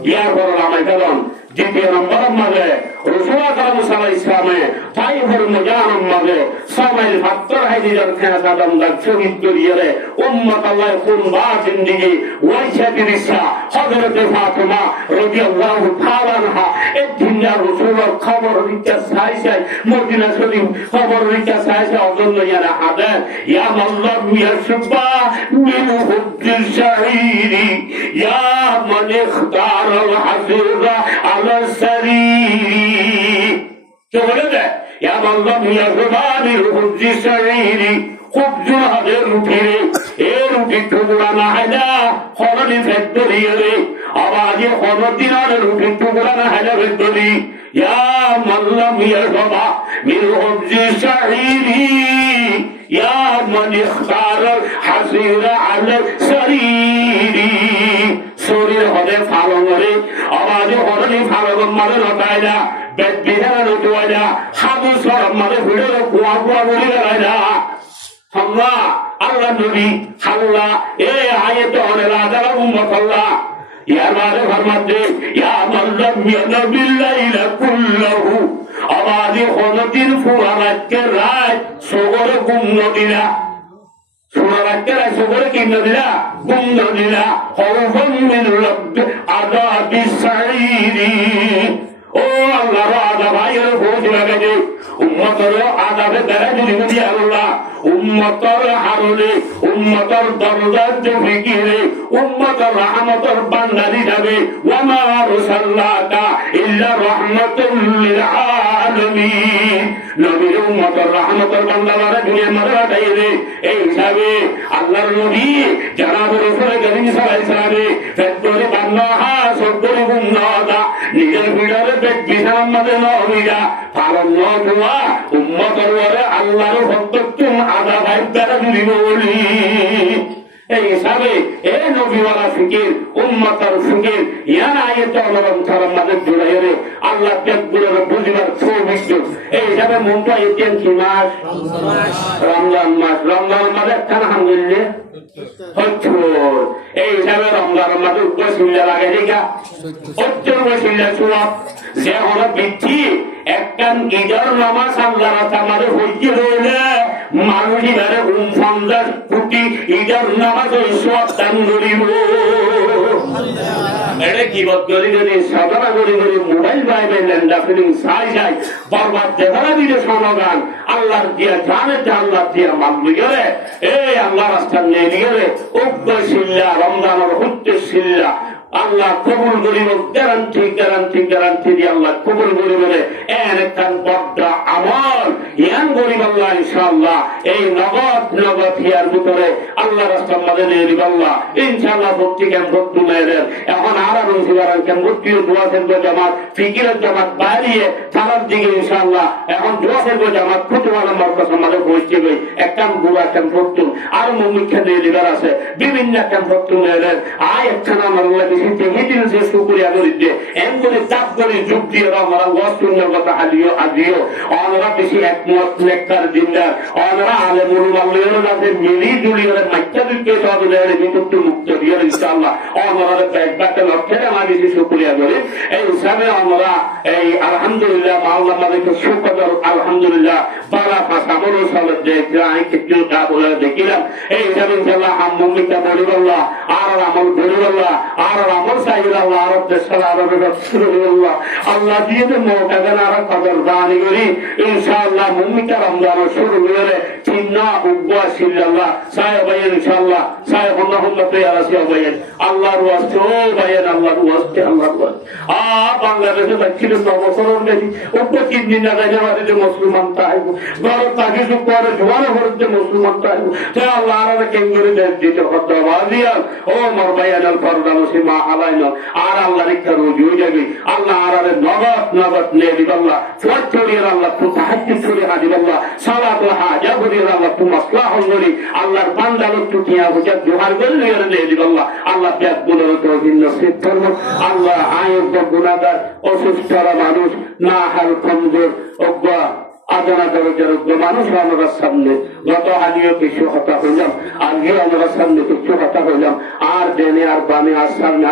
ইয়ার পর আমার কারণ দ্বিতীয় নম্বর মাঝে রসুল্লাহ সাল্লাল্লাহু আলাইহি ইসলামে তাইফের মুজাহিদ মাঝে সবাই ফাত্তর হাইদির খেলা দাম দা শহীদ করিয়ে উম্মত আল্লাহ কুরবা জিন্দেগি ওয়াইসা বিরিসা হযরত ফাতিমা রাদিয়াল্লাহু তাআলা আনহা এই দুনিয়া রসুলের খবর নিতে চাইছে মদিনা শরীফ খবর নিতে চাইছে অজন্য ইয়ারা হাদে ইয়া মাল্লাহ ইয়াসবা মিন হুদ্দিল শাহীরি ইয়া মান ইখতারাল হাসিরা আলা সারিরি কে বলে দেয় ইয়া মাল্লাহ ইয়াসবা মিন হুদ্দিল শাহীরি খুব জোর হাজার রুটি এ রুটি টুকরা না হাজা খরনি ফ্যাক্টরি রে আবার খরদিনার রুটি টুকরা না হাজা ফ্যাক্টরি ইয়া মাল্লাহ ইয়াসবা মিন হুদ্দিল শাহীরি ইয়া মান ইখতারাল হাসিরা আলা সারিরি শরীর হবে ফালো করে আওয়াজ হরনি ফালো মানে লতায় না বেদ বিধান লতায় না হাবু সব মানে ভিড়ে কুয়া কুয়া বলি যায় না হামলা আল্লাহ নবী আল্লাহ এ আয়াত হলে রাজা উম্মত আল্লাহ ইয়া মানে ফরমাতে ইয়া মাল্লাহ ইয়া নবিল্লাইলা কুল্লাহু আওয়াজ হলদিন ফুরালাকে রাত সগরে গুম নদিলা ফুরালাকে সগরে কি নদিলা গুম নদিলা খাউফান মিন রাব্বি আযাবিস সাঈরি ও আল্লাহ রাজা ভাইয়ের মুসিবা গেছে উম্মতর আযাবে বেড়া দিলি আল্লাহ উম্মতর হারলে উম্মতর দরজার যে ফিকিরে উম্মতর রহমতর বান্দারি যাবে ওয়া মা আরসালনাকা ইল্লা রাহমাতাল লিল আলামিন নবীর উম্মতর রহমতর বান্দারা দুনিয়া মারা পাঠাইলে এই হিসাবে আল্লাহর নবী জনাব রাসূল করিম সাল্লাল্লাহু আলাইহি ওয়াসাল্লাম ফেতরে বান্নাহা সদরে গুনাদা নিজের ভিতরে পেট বিছানার মধ্যে নবীরা পালন নওয়া উম্মতর ওরে আল্লাহর ভক্তত্ব আদা ভাই দ্বারা দিব বলি এই হিসাবে এই নবীওয়ালা ফিকির উম্মতের ফিকির ইয়ান আয়াত অবলম্বন করার মাঝে জুড়ে রে আল্লাহ তেগুলোর বুঝিবার সৌভাগ্য এই হিসাবে মনটা এতেন কি মাস রমজান মাস রমজান মাসে একখান আলহামদুলিল্লাহ হচ্ছে এই হিসাবে রমজান মাসে উচ্চশিল্লা লাগে দেখা উচ্চশিল্লা সুয়াব যে হলো বৃদ্ধি একখান ঈদের নামাজ আল্লাহ আমাদের হইতে রইলে মানুষ এবারে 50 কোটি ঈদের নামাজ সব দান করিব এটা কি বদলি যদি সাধারণ করে মোবাইল বাইবে লেন্দা ফিলিং সাই যায় বরবাদ দেখারা দিলে সনগান আল্লাহর দিয়া জানে আল্লাহ দিয়া মানবি গেলে এই আল্লাহ রাস্তা নিয়ে গেলে উগ্রশিল্লা রমজানের উচ্চশিল্লা আল্লাহ কবুল করিব গ্যারান্টি গ্যারান্টি গ্যারান্টি দিয়ে আল্লাহ কবুল করিব একখান বড় আমল ইয়ান করিব আল্লাহ ইনশাআল্লাহ এই নগদ নগদ হিয়ার ভিতরে আল্লাহ রাস্তার মাঝে নিয়ে দিব আল্লাহ ইনশাআল্লাহ ভক্তি কেন ভক্তি মেয়েদের এখন আর রসিবারান কেন ভক্তিও দোয়া থাকবে জামাত ফিকিরের জামাত বাড়িয়ে সারার দিকে ইনশাআল্লাহ এখন দোয়া থাকবে জামাত খুতুবা নম্বর কাছে মাঝে পৌঁছবে একখান গুড়া কেন ভক্তি আর মুমিক্ষা নিয়ে দিবার আছে বিভিন্ন একখান ভক্তি মেয়েদের আয় একখান আমার শুক্রিয়া করি যে এম করে চাপ করে যুগ দিয়ে আমরা অশূন্য কথা আলিও আজিও আমরা বেশি একমত লেখার জিন্দার আমরা আলে মুরুবাল্লের কাছে মিলি জুলিয়ে মাইকা দিকে সহজে বিমুক্ত মুক্ত দিয়ে ইনশাআল্লাহ আমরা একবারটা লক্ষ্যে আমার বেশি শুক্রিয়া করি এই হিসাবে আমরা এই আলহামদুলিল্লাহ মাওলা মালিকের শুকর আলহামদুলিল্লাহ বারা ফাসামুল সালাত যে আমি কিছু কা বলে দেখিলাম এই হিসাবে ইনশাআল্লাহ হামুমিকা বলিবাল্লাহ আর আমল বলিবাল্লাহ আর আমল সাইল আল্লাহ আরব দেশাল আরব রাসূলুল্লাহ আল্লাহ দিয়ে তো মওকা দেন আর কদর দানি করি ইনশাআল্লাহ মুমিকা রমজান শুরু করে চিন্না উগবা সিল্লাল্লাহ সাহেব ভাই ইনশাআল্লাহ সাহেব আল্লাহুম্মা ইয়া রাসূল ভাই আল্লাহর ওয়াস্তে ও ভাই আল্লাহর ওয়াস্তে আল্লাহর ওয়াস্তে বাংলাদেশে বাচ্চির নবকরণ নেই উপর তিন দিন না যায় আমাদের যে মুসলমান তাই বড় তাকে সব করে জোয়ারে হচ্ছে মুসলমান তাই তাই আল্লাহ আর কেঙ্গুরি দেশ দিতে হতো বাজিয়া ও মোর ভাই আল ফরদান সীমা আলাইন আর আল্লাহ রেখা রুজু যাবে আল্লাহ আর নগদ নগদ নে দিবাল্লাহ ফট ছড়িয়ে আল্লাহ তু তাহাজ্জুদ ছড়িয়ে দিবাল্লাহ সালাত হাজা করি আল্লাহ তু মাসলাহ হলি আল্লাহর বান্দা লোক তু কিয়া হচ্ছে জোহার করলে নে দিবাল্লাহ আল্লাহ ব্যাগ গুলোর তৌহিদ নসিব করব আল্লাহ আয়ত গুনাহগার অসুস্থরা মানুষ না হাল কমজোর অজ্ঞা আজানা দরজার মানুষ আমরা সামনে গত আলিও কিছু হতা হইলাম আজকে আমরা সামনে কিছু হতা হইলাম আর দেনে আর বামে আর সামনে